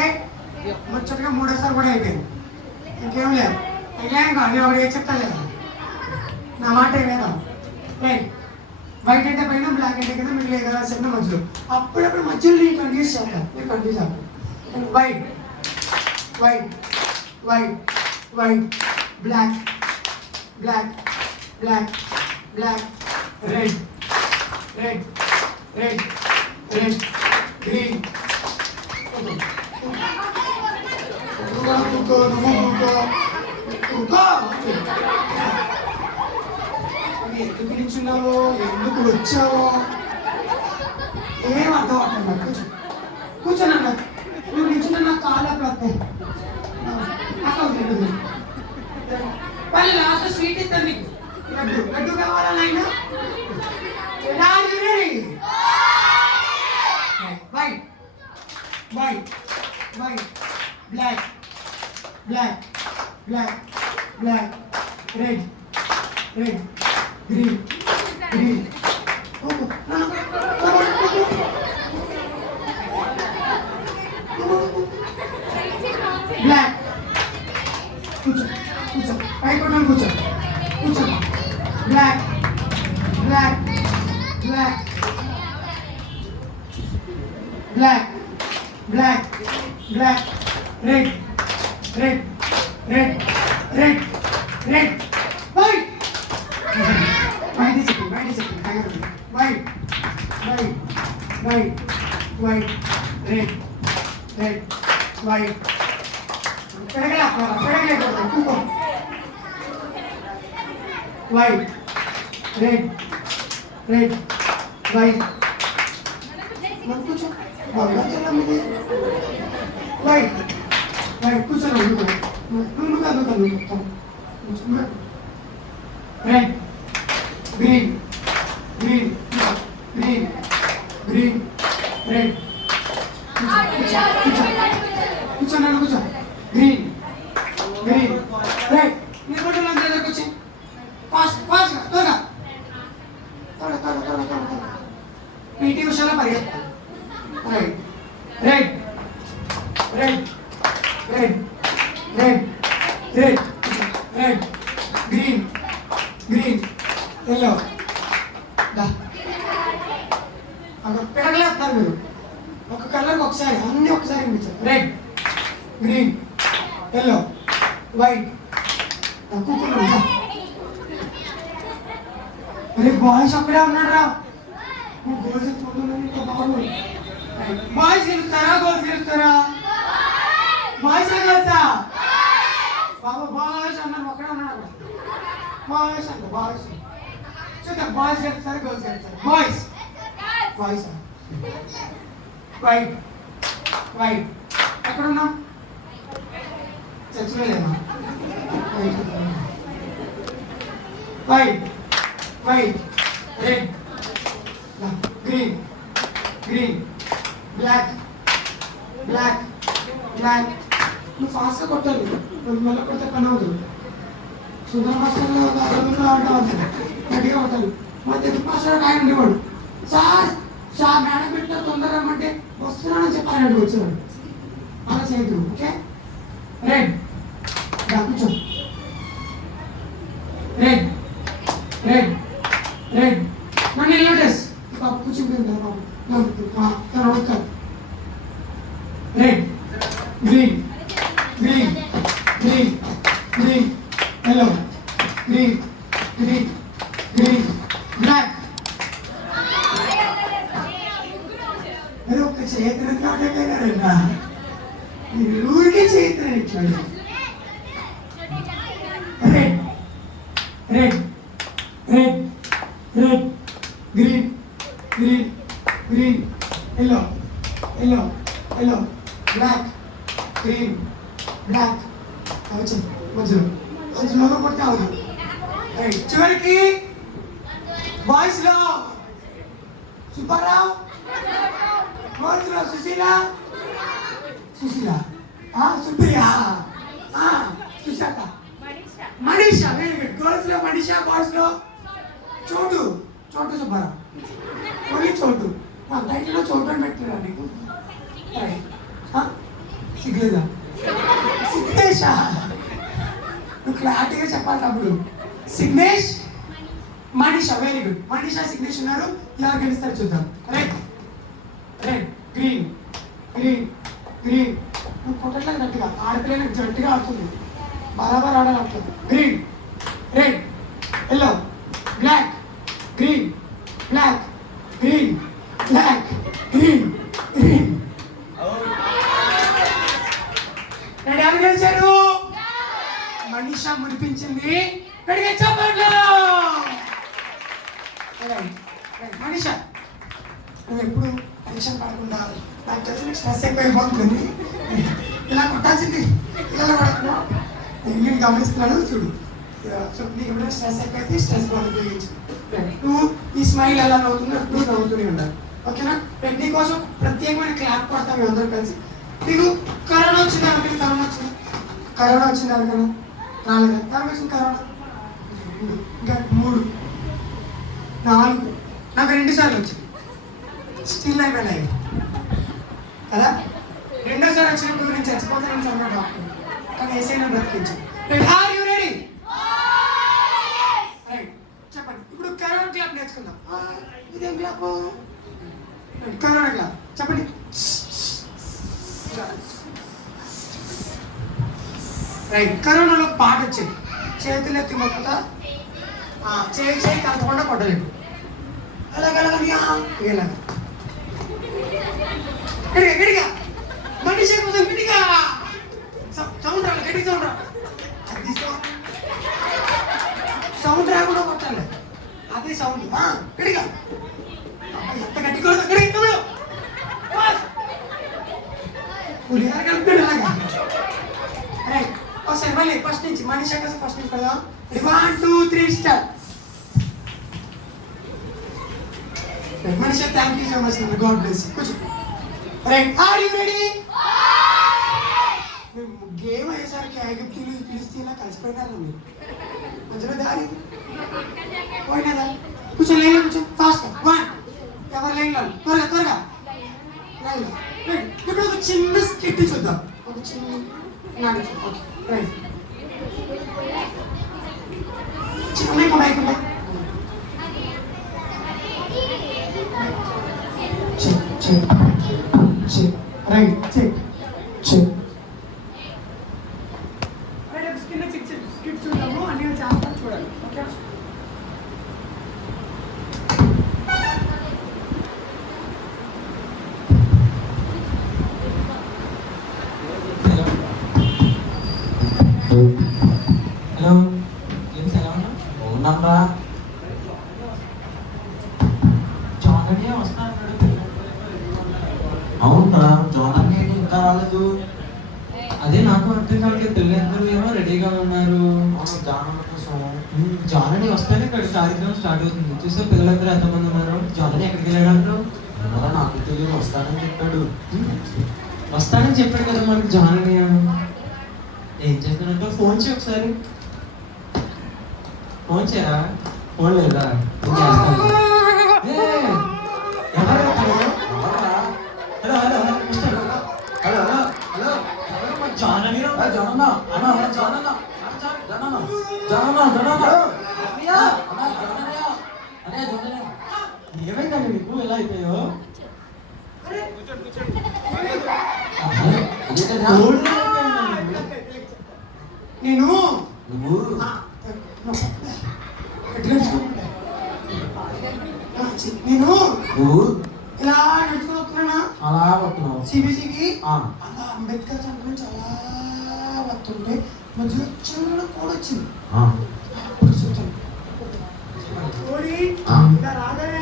ముచ్చటగా మూడోసారి కూడా అయిపోయింది. ఇంకేం లేదు. అయినా కానీ ఒకటి ఏం చెప్తా లేదా, నా మాట ఏమేదా. రైట్, వైట్ అంటే పైన, బ్లాక్ అంటే కింద, మిగిలిన కదా చెప్పిన మధ్యలో. అప్పుడప్పుడు మధ్యలో నేను కన్ఫ్యూజ్ చేస్తాను. నేను కన్ఫ్యూజ్ అవుతాను. White white white white black black black black red red red red green. ఎందుకు నిల్చున్నావో, ఎందుకు వచ్చావో ఏం అర్థం అవుతుంది. కూర్చో కూర్చోనన్నా. నువ్వు నిల్చున్నా నాకు కాళ్ళు అప్పుడు వస్తాయి. వాళ్ళు లాస్ట్ స్వీట్ ఇస్తారు నీకు. లడ్డు లడ్డు కావాలా నాయనా? White white white black black black black red red green green. Black. కూర్చో కూర్చో, పై కొట్టాను. కూర్చో కూర్చో. Black black black black black black red red red red red white. White white white white white red red white. పెరగలే కూకో. White red red white. కూర్చో. వైట్ వైట్ కూర్చో. Red green green green green red. కూర్చోన్నాను. కూర్చో. Green green red. నీ ఫోటోలు అంతా దగ్గరకు వచ్చి ఫాస్ట్ ఫాస్ట్గా త్వరగా త్వరగా త్వరగా త్వరగా త్వరగా. పీటీ ఉషాలో పరిగెత్తా. Red red red red red red red green green yellow. అక్కడ పెరగలేస్తారు మీరు. ఒక కలర్కి ఒకసారి అన్నీ ఒకసారి అనిపించారు. Red green yellow white. అరే బాయ్స్ అక్కడే ఉన్నాడు రా. గోల్స్ బాగుంది. బాయ్స్ గెలుస్తారా గర్ల్స్ గెలుస్తారా? బాయ్స్ గెలుస్తా బాబా బాయ్స్ అన్నారు ఒక్కడే ఉన్నాడు బాయ్స్ అంట బాయ్స్ చూద్దాం బాయ్స్ గెలుస్తారు గర్ల్స్ గెలుస్తారు బాయ్స్ బాయ్స్ రైట్ రైట్ ఎక్కడ ఉన్నాం చర్చలో లేమా right right red green green black black black నువ్వు ఫాస్ట్గా కొట్టాలి నువ్వు మళ్ళీ కొడితే పని అవుతుంది సుందర మాస్టర్లో ఆడవాలి గట్టిగా కొట్టాలి మా తెలుగు మాస్టర్ ఆయన ఉండేవాడు సార్ సార్ మేడం పెట్టిన తొందరగా రమ్మంటే వస్తున్నానని చెప్పాను వచ్చేవాడు అలా చేయదు ఓకే రెడ్ కూర్చో రెడ్ రెడ్ రెడ్ నన్ను నోటీస్ బాబు కూర్చుంటుంది బాబు తర్వాత red green green green green yellow green green green black अरे ఒక చేతులు కాటేనా ఈ ఊరికే చేతులు ఇచ్చాడు red red red red green green green yellow yellow yellow black green black అవచ్చ మధ్యలో మధ్యలో పడితే అవుతుంది రైట్ చివరికి బాయ్స్ లో సుబ్బారావు గర్ల్స్ లో Sushila Sushila Supriya Sushakha Manisha very good girls లో మనీషా బాయ్స్ లో చోటు చోటు సుబ్బారావు ఓన్లీ చోటు టైటిల్లో చోటు అని పెట్టారా నీకు సిగ్గులేదా సిగ్నేషా నువ్వు క్లారిటీగా చెప్పాలి తమ్ముడు సిగ్నేష్ మనీషా వెరీ గుడ్ మనీషా సిగ్నేష్ ఉన్నారు ఎవరు గెలుస్తారు చూద్దాం red red green green green నువ్వు పొట్టట్లేదు గట్టిగా ఆడపిల్లలకు జట్టుగా ఆడుతుంది బరాబర్ ఆడాలి అట్లేదు green red yellow black green black green black green green ready ఎవరు గెలిచారు మనీషా మునిపించింది గడిగే చప్పట్లు మనీషా నువ్వు ఎప్పుడు టెన్షన్ పడకుండా నాకు తెలిసిన స్ట్రెస్ ఎక్కువైపోతుంది ఇలా కొట్టాల్సింది ఇలా పడకుండా నేను గమనిస్తున్నాను చూడు సో నీకు ఎప్పుడైనా స్ట్రెస్ ఎక్కువైతే స్ట్రెస్ బాల్ ఉపయోగించు నువ్వు ఈ స్మైల్ ఎలా నవ్వుతుందో నువ్వు నవ్వుతూనే ఉండాలి ఓకేనా నీ కోసం ప్రత్యేకమైన క్లాప్ కొడతాం మేము అందరూ కలిసి నీకు కరోనా వచ్చింది అనుకుని కరోనా వచ్చింది అనుకున్నా నాలుగు తర్వాత వచ్చింది కరోనా ఇంకా 3 4 నాకు 2 సార్లు వచ్చింది స్టిల్ అయిపోయినాయి కదా రెండోసారి వచ్చినప్పుడు నేను చచ్చిపోతానని అన్నా డాక్టర్ కానీ ఏసైనా బ్రతికించాను ఆర్ యూ రెడీ రైట్ చెప్పండి ఇప్పుడు కరోనా క్లాప్ నేర్చుకుందాం ఇదేం క్లాప్ కరోనా క్లాప్ చెప్పండి రైట్ కరోనాలో పాట వచ్చింది చేతులు ఎత్తి మొక్కుతా చేయి కలపకుండా కొట్టలేదు అలాగలాగా గడిగా మనిషి కోసం గడిగా సౌండ్ రాలి గడి సౌండ్ రాలి అది సౌండ్ రాకుండా కొట్టాలి అదే సౌండ్ గడిగా ఎంత గట్టి కొడతా గడి పులిహార కలిపాడు అలాగా రైట్ ఒకసారి మళ్ళీ ఫస్ట్ నుంచి మనిషి కోసం ఫస్ట్ నుంచి కదా 1 2 3 స్టార్ట్ మనిషి thank you so much God bless you కూర్చో right are you ready game అయ్యేసరికి ఐగుప్తులు ఫిలిస్తీన్లా కలిసిపోయినారు మీరు మధ్యలో దారి పోయినదా కూర్చో లైన్లో కూర్చో ఫాస్ట్ 1 ఎవరు లైన్లో త్వరగా త్వరగా లైన్లో ఇప్పుడు ఒక చిన్న స్కిట్ చూద్దాం ఒక చిన్న నాడి ఓకే రైట్ చిన్న మైక్ ఉందా check right check right skip చూద్దాము అన్ని చేస్తాం చూడాలి ఓకే హలో ఏం ఎలా ఉన్నా అవునమ్మా. జాన్ అని వస్తా అన్నాడు. అవునా జోన్ అంటే ఇంకా రాలేదు. అదే నాకు అర్థం కావట్లేదు. పిల్లలందరూ ఏమో రెడీగా ఉన్నారు. అవును జాన్ కోసం. జాన్ అని వస్తేనే ఇక్కడ కార్యక్రమం స్టార్ట్ అవుతుంది. చూస్తే పిల్లలందరూ ఎంతమంది ఉన్నారు. జాన్ అని ఎక్కడికి వెళ్ళాడు. ఏమో నాకు తెలియదు, వస్తానని చెప్పాడు. వస్తానని చెప్పాడు కదా మనకి జాన్ అని. ఏం చేస్తున్నట్టు ఫోన్ చేయి ఒకసారి. ఫోన్ చేయరా. ఫోన్ లేదా నేను చేస్తాను. ఏయ్, ఎవరు అతను? Hello hello mister. Hello hello hello John అని రా. జాన్ అన్న అన్న అన్న జాన్ అన్న జాన్ అన్న జాన్ అన్న జాన్ అన్న అన్నయ్య, అన్న జాన్ అన్న అనే జాన్ అన్న. ఏమైందండి నీకు ఎలా అయిపోయావు? అదేంటన్నా? ఓల్డ్ అయిపోయావు. నేను నువ్వు నేను నువ్వు ఇలా నడుచుకుని వస్తున్నానా అలా పట్టున్నావు. సిబిసికి ఆ, అలా అంబేద్కర్ సెంటర్ నుంచి అలా వస్తుంటే మధ్యలో చిన్న కోడ్ వచ్చింది. ఆ, అప్పుడు చూసాను. కోడి ఆ. ఇలా రాగానే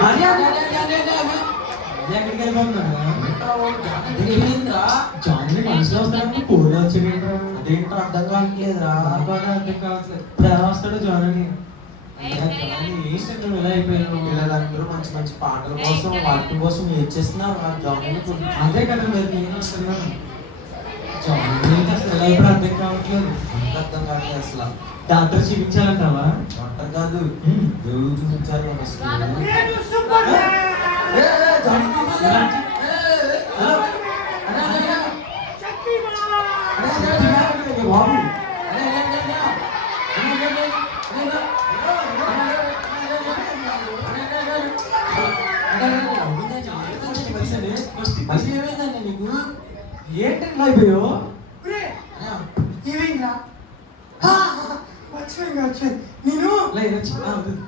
అరే, అరే, అరే, అరే, అరే, అరే. ఎక్కడికి వెళ్ళిపోతున్నాడు? ఏమైందిరా? జాన్ని మనసులో వస్తాడని కోడి వచ్చేటంటే అదేంటో అర్థం కావట్లేదురా. నాకు కూడా అర్థం కావట్లేదు. ఇప్పుడు ఎలా వస్తాడు జాన్ అని? ఏంటి నువ్వు ఎలా అయిపోయావు? పిల్లలందరూ మంచి మంచి పాటల కోసం వాటి కోసం ఏం చేస్తున్నారు. ఆ జాన్ అదే కదా మరి నేను వస్తున్నాను. జాన్ ఏంటి అసలు ఎలా అయిపోయి అర్థం కావట్లేదు. అర్థం కావట్లేదు అసలు. డాక్టర్ చూపించాలంటావా? డాక్టర్ కాదు, హ్మ్. దేవుడు చూపించాలి మన అసలు. నేను సూపర్ మ్యాన్. ఎలాంటి? హలో? శక్తిమాన్. బాబు ఏమైందండి నీకు? ఏంటి ఇట్లా అయిపోయావు? ఒరే, ఏమైందిరా? ఆ, వచ్చింది నేను ఇలా ఇలా చిన్న అవుతుంది.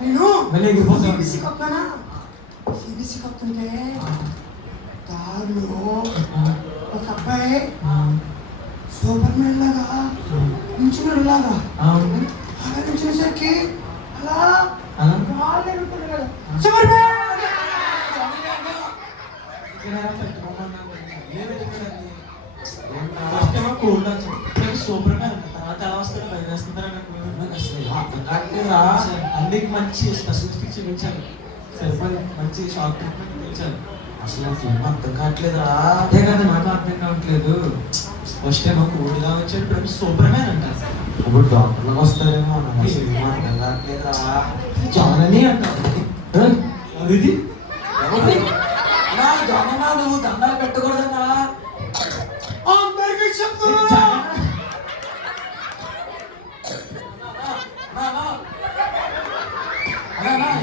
నేను మళ్ళీ ఎగిరిపోతావు. సిబిసి కొత్తనా సిబిసి కొత్తుంటే దారిలో ఒక అబ్బాయి సూపర్ మ్యాన్ లాగా నించున్నాడు. ఇలాగా అలా నించునేసరికి అలా అలా? వాళ్ళు ఎగురుతున్నాడు కదా, సూపర్ మ్యాన్. సూపర్ మ్యాన్ తర్వాత ఎలా వస్తారో భయం వేస్తుంటారా నాకు? అర్థం కావట్లేదురా. అన్నికి మంచి స్పెషలిస్ట్ చూపించాను. సరిపడి మంచి షాక్ ట్రీట్మెంట్ ఇచ్చాను. అసలు నాకు ఏం అర్థం కావట్లేదురా. అదే కదా నాకు అర్థం కావట్లేదు. ఫస్ట్ టైం ఒక ఊడిగా వచ్చాడు, ఇప్పుడు సూపర్ మ్యాన్ అంటారు. ఇప్పుడు డాక్టర్లకు వస్తారేమో, నాకు అసలు ఏం అర్థం కావట్లేదురా. జాన్ అని అంటారు. అది అన్నా, జాన్ అన్నా, నువ్వు దండాలు పెట్టకూడదన్నా. అందరికీ చెప్తున్నా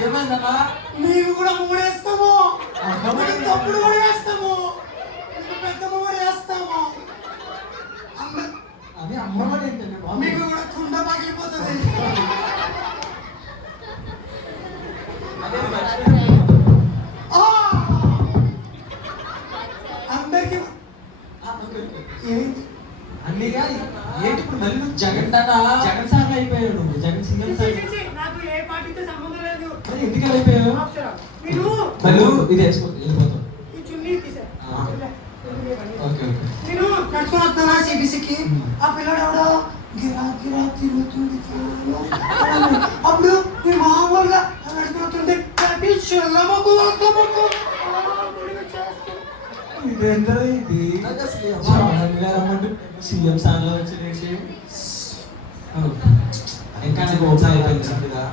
ఏమైందన్నా? నీకు కూడా మూడేస్తాము, నీకు తప్పుడు కూడా వేస్తాము, నీకు పెద్ద మూడు వేస్తాము. అది అమ్మమ్మడి ఏంటండి బాబు? మీకు కూడా కుండ పగిలిపోతుంది. ఆ! అందరికీ ఏంటి? అన్నయ్య ఏంటి ఇప్పుడు మళ్ళీ నువ్వు జగన్ ఏంటన్నా? జగన్ సార్ అయిపోయావు. నువ్వు జగన్ సింగల్ సార్ నాకు ఏ పార్టీతో సంబంధం లేదు. మరి ఎందుకు ఎలా అయిపోయావు? నేను మళ్ళీ ఇది వేసుకో వెళ్ళిపోతావు. ఈ చున్నీ తీసా. Okay okay. నేను నడుచుకుని వస్తానా సిబిసికి. ఆ పిల్లడు ఎవడో గిరా గిరా తిరుగుతుంది ఫోన్లో. అప్పుడు నేను మామూలుగా నడుచుకుని వస్తుంటే ఇదేంటో ఇది రమ్మంటే సీఎం సార్లో వచ్చేసి ఇంకా అయిపోయిందిగా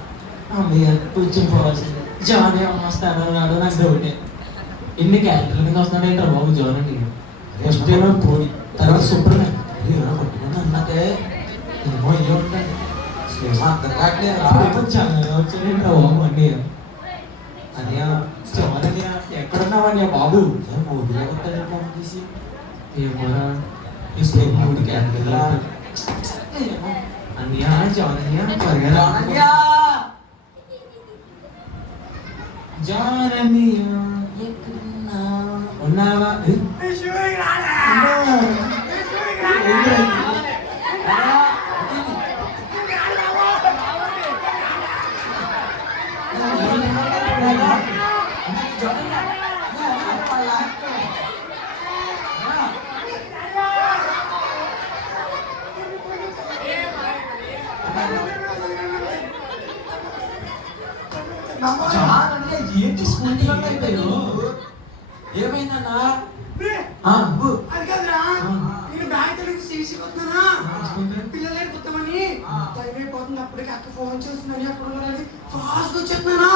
కూర్చొని పోవాల్సింది. జాన్ ఏమన్నా వస్తాడు అన్నాడు. నాకు డౌటే. ఎన్ని క్యారెక్టర్ల కింద వస్తున్నాడు ఏంటారు బాబు జాన్ అంటే. ఫస్ట్ ఏమో కోడి, తర్వాత సూపర్ మ్యాన్. అన్నకే ఏమో ఇల్లు ఉంటాయి. ఏమో అర్థం కావట్లేదురా. అప్పుడేమో చాలా వచ్చేటరా బాబు అన్నీ. అన్నయ్య చాలన్నయ్య ఎక్కడున్నావన్నయ్య బాబు? తీసి ఏమోరా ఇప్పుడు మూడు క్యారెక్టర్లు అన్నయ్య జానయ్య త్వరగా జానయ్య! జానయ్య ఎక్కడున్నా? ఉన్నావా? రాలే ఏంటి స్కూటీ అయిపోయావు? ఏమైందన్నా? అది కాదురా, నేను బ్యాంక్ తెలియదు సీసీ కొడుతున్నా, పిల్లలే కొత్తమని టైం అయిపోతుంది. అప్పటికి అక్క ఫోన్ చేస్తుందని అక్కడ ఉన్నారని ఫాస్ట్ వచ్చేస్తున్నానా,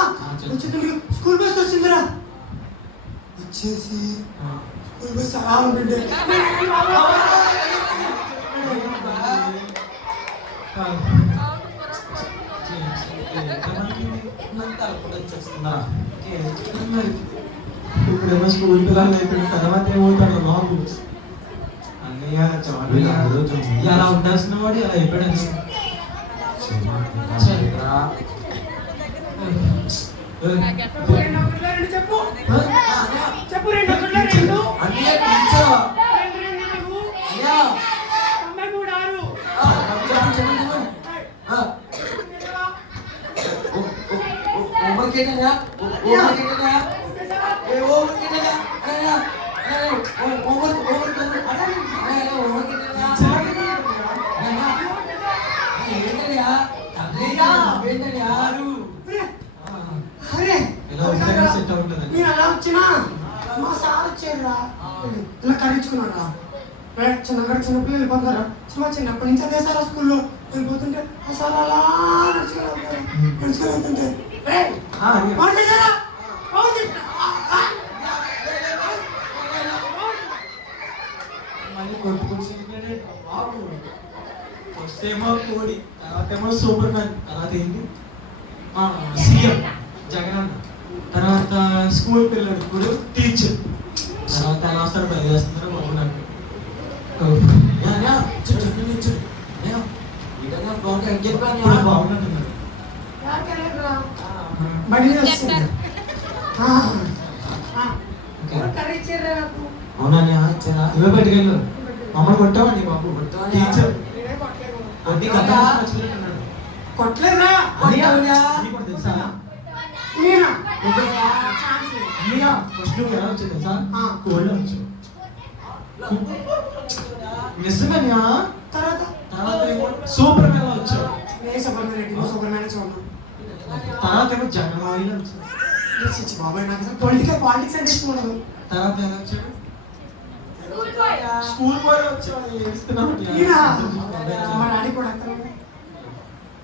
వచ్చేది స్కూల్ బస్ వచ్చిందిరా, వచ్చేసి స్కూల్ బస్ అలా ఉంటుండే ఇప్పుడేమో స్కూల్ పిల్లలు అయిపోయిన తర్వాత ఏమవుతాడు బాబు? అన్నయ్య అలా ఉండాల్సిన వాడు అలా అయిపోయాడు. చెప్పు చెప్పు రెండు నేను అలా వచ్చినా మా సార్ వచ్చాడురా, ఇలా కరించుకున్నాడు రా. చిన్నపిల్లలు వెళ్ళిపోతున్నారా, చిన్నప్పటి నుంచి అదే సార్ స్కూల్లో వెళ్ళిపోతుంటే ఆ సార్ అలా నడుచుకుని వెళ్తుంటే మళ్ళీ కొట్టుకొచ్చి ఫస్ట్ ఏమో కోడి, తర్వాత ఏమో సూపర్ మ్యాన్, తర్వాత ఏంటి సీఎం జగన్ అన్న, తర్వాత స్కూల్ పిల్లడు, ఇప్పుడు టీచర్, తర్వాత ఎలా వస్తాడు పని చేస్తున్నారు బాబు నాకు. బాగున్నట్టున్నారు. అవునా ఇచ్చారా? ఇవే పట్టుకెళ్ళు. మమ్మల్ని కొట్టామండి బాబు, టీచర్ కొట్టలేదురా తెలుసా? ఫస్ట్ నువ్వు ఎలా వచ్చావు తెలుసా? కోళ్ళు వచ్చావు నిజమేనా? తర్వాత సూపర్ మ్యాన్ వచ్చావు, సూపర్ మ్యాన్ చూడను. తర్వాత ఏమో జగన్ వచ్చావు. బాబాయ్ నాకు పాలిటిక్స్ అంటే ఇష్టం ఉండదు. తర్వాత ఎలా వచ్చాడు? స్కూల్ బాయ్ వచ్చావు. మా డాడీ కూడా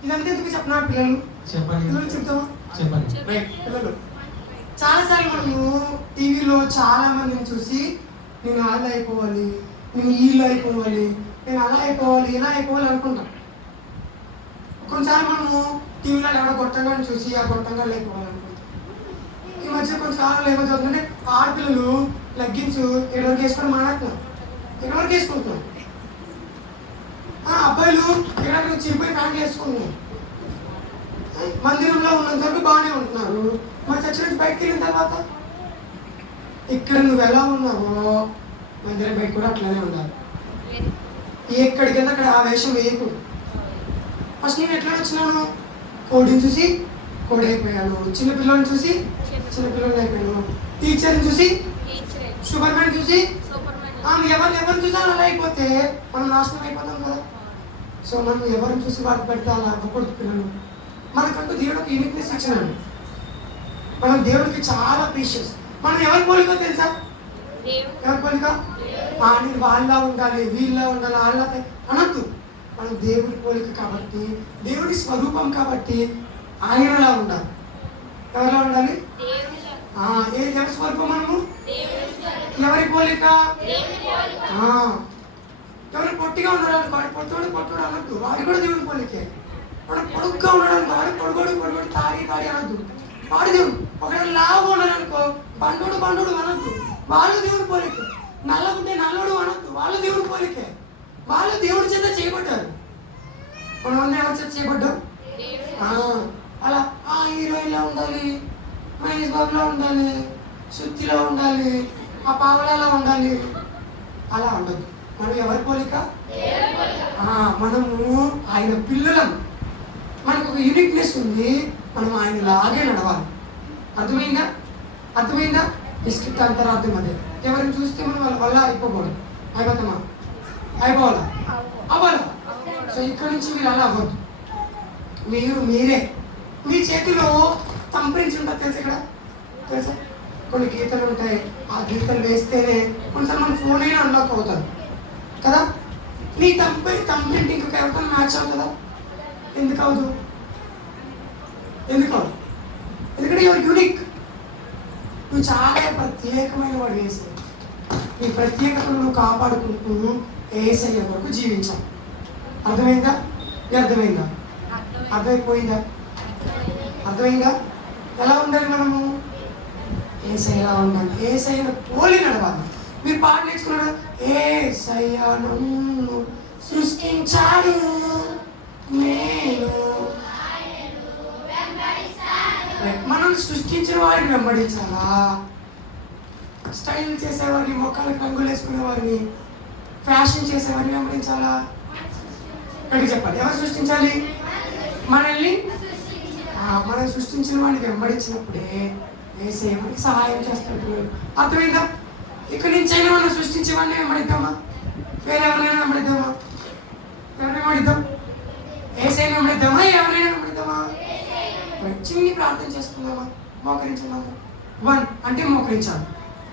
ఇదంతా ఎందుకు చెప్పిన పిల్లలు చెప్పండి పిల్లలు చెప్తావా? చెప్పండి. పిల్లలు చాలాసార్లు మనము టీవీలో చాలా మందిని చూసి నేను అలా అయిపోవాలి, నేను వీళ్ళు అయిపోవాలి, నేను అలా అయిపోవాలి, ఇలా అయిపోవాలి అనుకుంటాం. కొన్నిసార్లు మనము టీవీలో ఎవరో గొట్టంగాని చూసి ఆ గొట్టంగా అయిపోవాలి అనుకుంటాం. ఈ మధ్య కొంచెంకాలంలో ఏమవుతుందంటే ఆడపిల్లలు లెగ్గిన్స్ ఎడవరకు వేసుకొని మాట్లాడుతున్నారు, ఎడవరకు వేసుకుంటున్నారు. అబ్బాయిలు ఎడవరకు చిరిపోయి ప్యాంట్లు వేసుకుంటున్నారు. మందిరంలో ఉన్నంత వరకు బాగానే ఉంటున్నారు, మరి చర్చ నుంచి బయటకు వెళ్ళిన తర్వాత ఇక్కడ నువ్వు ఎలా ఉన్నావో మందిరం బయట కూడా అట్లానే ఉండాలి. ఎక్కడికైనా అక్కడ ఆ వేషం వేయకూడదు. ఫస్ట్ నేను ఎట్లా వచ్చినాను, కోడిని చూసి కోడి అయిపోయాను, చిన్నపిల్లని చూసి చిన్నపిల్లని అయిపోయాను, టీచర్ని చూసి సూపర్ మ్యాన్ చూసి ఎవరిని చూసి అలా అయిపోతే మనం నాశనం అయిపోతాం కదా. సో మనం ఎవరిని చూసి వాటి పెడితే అలా అవ్వకూడదు. పిల్లలు మనకంటూ దేవుడికి యూనిక్నెస్ ఇచ్చినాడు. మనం దేవుడికి చాలా ప్రీషియస్. మనం ఎవరి పోలికో తెలుసా? ఎవరి పోలిక? నేను వాళ్ళ ఉండాలి, వీళ్ళ ఉండాలి, వాళ్ళ అనద్దు. మనం దేవుడి పోలిక కాబట్టి, దేవుడి స్వరూపం కాబట్టి ఆయనలా ఉండాలి. ఎవరిలా ఉండాలి? ఎవరి స్వరూపం మనము? ఎవరి పోలిక? ఎవరు పొట్టిగా ఉన్నాడు వాడు పొట్టోడు అనద్దు, వాడు కూడా దేవుడి పోలికే. వాడు పొడుగ్గా ఉన్నాడు వాడు పొడుగోడు తాడి అనద్దు, వాడు దేవుడు. ఒకవేళ లావు ఉన్నాడు అనుకో బండోడు అనద్దు, వాళ్ళు దేవుడి పోలికే. నల్లగుంటే నల్లోడు అనద్దు, వాళ్ళు దేవుడి పోలికే. వాళ్ళు దేవుడి చేత చేయబడ్డారు. మనం ఎవరి చేత చేయబడ్డాం? అలా హీరోయిన్లా ఉండాలి, మహేష్ బాబులో ఉండాలి, శుద్ధిలో ఉండాలి, ఆ పావలాలో ఉండాలి, అలా ఉండదు. మనం ఎవరి పోలిక? మనము ఆయన పిల్లలం. మనకు ఒక యూనిక్నెస్ ఉంది, మనం ఆయన లాగే నడవాలి. అర్థమైందా? అర్థమైందా? ఈ స్క్రిప్ట్ అంతరార్థం అదే. ఎవరిని చూస్తే మనం వాళ్ళ వల్ల అయిపోకూడదు. అయిపోతామా? అయిపోవాలా? అవ్వాలా? సో ఇక్కడ నుంచి మీరు అలా అవ్వద్దు. మీరే మీ చేతిలో తంప్రించి ఉంటుంది తెలుసు. ఇక్కడ తెలుసా కొన్ని గీతలు ఉంటాయి, ఆ గీతలు వేస్తేనే కొన్నిసార్లు మన ఫోన్ అయినా అన్లాక్ అవుతుంది కదా. నీ తంప్రింట్ ఇంకొక ఎవరితో మ్యాచ్ అవుతుందా? ఎందుకు అవదు? ఎందుకంటే యువర్ యూనిక్. నువ్వు చాలా ప్రత్యేకమైన వాడు వేసే. నీ ప్రత్యేకతను నువ్వు కాపాడుకుంటూ ఏసయ్య వరకు జీవించాలి. అర్థమైందా? అర్థమైందా? అర్థమైందా? ఎలా ఉండాలి మనము? ఏసయ్యలా ఉండాలి. ఏసయ్యను పోలి నడవాలి. మీరు పాట నేర్చుకున్నారా? ఏసయ్య నన్ను సృష్టించాడు, నేను మనం సృష్టించిన వారిని వెంబడించాలా? స్టైల్ చేసేవారిని, మొక్కలకు రంగులు వేసుకునే వారిని, ఫ్యాషన్ చేసేవారిని వెంబడించాలా? అడిగి చెప్పాలి. ఎవరు సృష్టించాలి? మనల్ని. మనం సృష్టించిన వాడిని వెంబడించినప్పుడే యేసయ్య మనకి సహాయం చేస్తాడు. అర్థమైందా? ఇక్కడి నుంచి అయినా మనం సృష్టించే వాడిని వెంబడిద్దామా? వేరే ఎవరైనా వెంబడిద్దామా? ఎవరైనా వెంబడిద్దాం? యేసయ్యని వెంబడిద్దామా? ఎవరైనా వెంబడిద్దామా? చిన్ని ప్రార్థన చేసుకుందామా? మోకరించుకుందామా? 1 అంటే మోకరించాలి,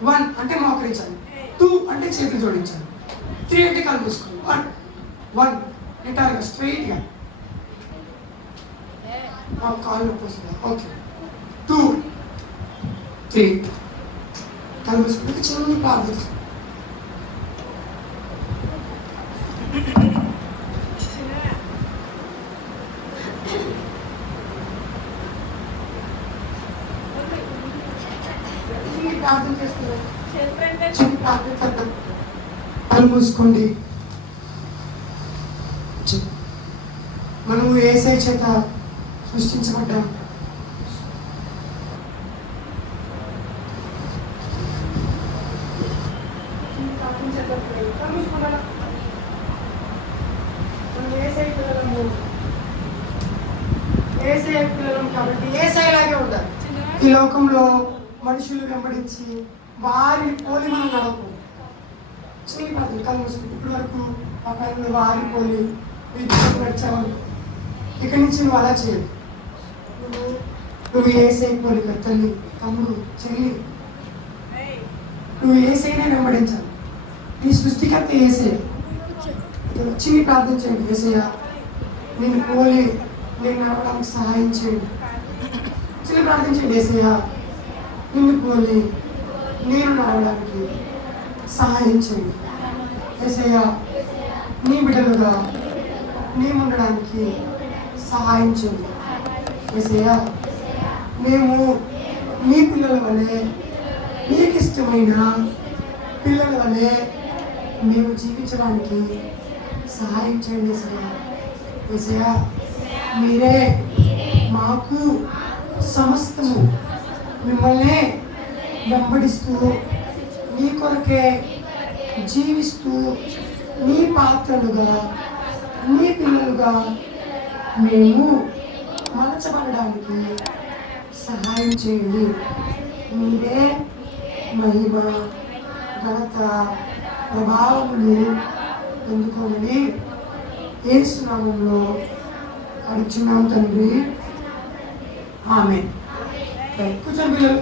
1 అంటే మోకరించాలి, 2 అంటే చేతులు జోడించాలి, 3 అంటే కళ్ళు మూసుకోవాలి. 1 నిటారుగా స్ట్రైట్గా. కాళ్ళు నొప్పి వస్తుందా? ఓకే. 2 3 కళ్ళు మూసుకుంటే చిన్న ప్రార్థన. ప్రార్థన చేస్తున్నాం. కళ్ళు మూసుకోండి. మనము యేసయ్య చేత సృష్టించబడ్డాం. కాబట్టి యేసయ్యలాగే ఉండాలి. ఈ లోకంలో మనుషులు వెంబడించి వారిని పోలి మనం నడపు. చిన్న ప్రార్థన కళ్ళు మూసుకుంది. ఇప్పటి వరకు ఆ పైన వారి పోలి విద్యుత్ నడిచావు. ఇక్కడి నుంచి నువ్వు అలా చేయదు. నువ్వు యేసయ్య పోలిక తల్లి, తమ్ముడు, చెల్లి, నువ్వు యేసయ్యనే వెంబడించాలి. నీ సృష్టికర్త యేసయ్య. చిన్ని ప్రార్థన చేయండి. యేసయ్య నేను పోలి నేను నడవడానికి సహాయం చేయండి. చిన్న ప్రార్థన చేయండి. యేసయ్య నిన్ను పోలి నేను నడవడానికి సహాయం చేయండి. యేసయ్య నీ బిడ్డలుగా మేము ఉండడానికి సహాయం చేయండి. యేసయ్య మేము మీ పిల్లల వలె, మీకు ఇష్టమైన పిల్లల వలె మేము జీవించడానికి సహాయం చేయండి. యేసయ్య యేసయ్య మీరే మాకు సమస్తము. మిమ్మల్ని వెంబడిస్తూ మీ కొరకే జీవిస్తూ మీ పాత్రలుగా మీ పిల్లలుగా మేము మలచబడడానికి సహాయం చేయండి. మీరే మహిమ, ఘనత, ప్రభావములు పొందుకోమని యేసు నామములో అడుగుచున్నాం తండ్రి. ఆమేన్. కూర్చోండి పిల్లలు.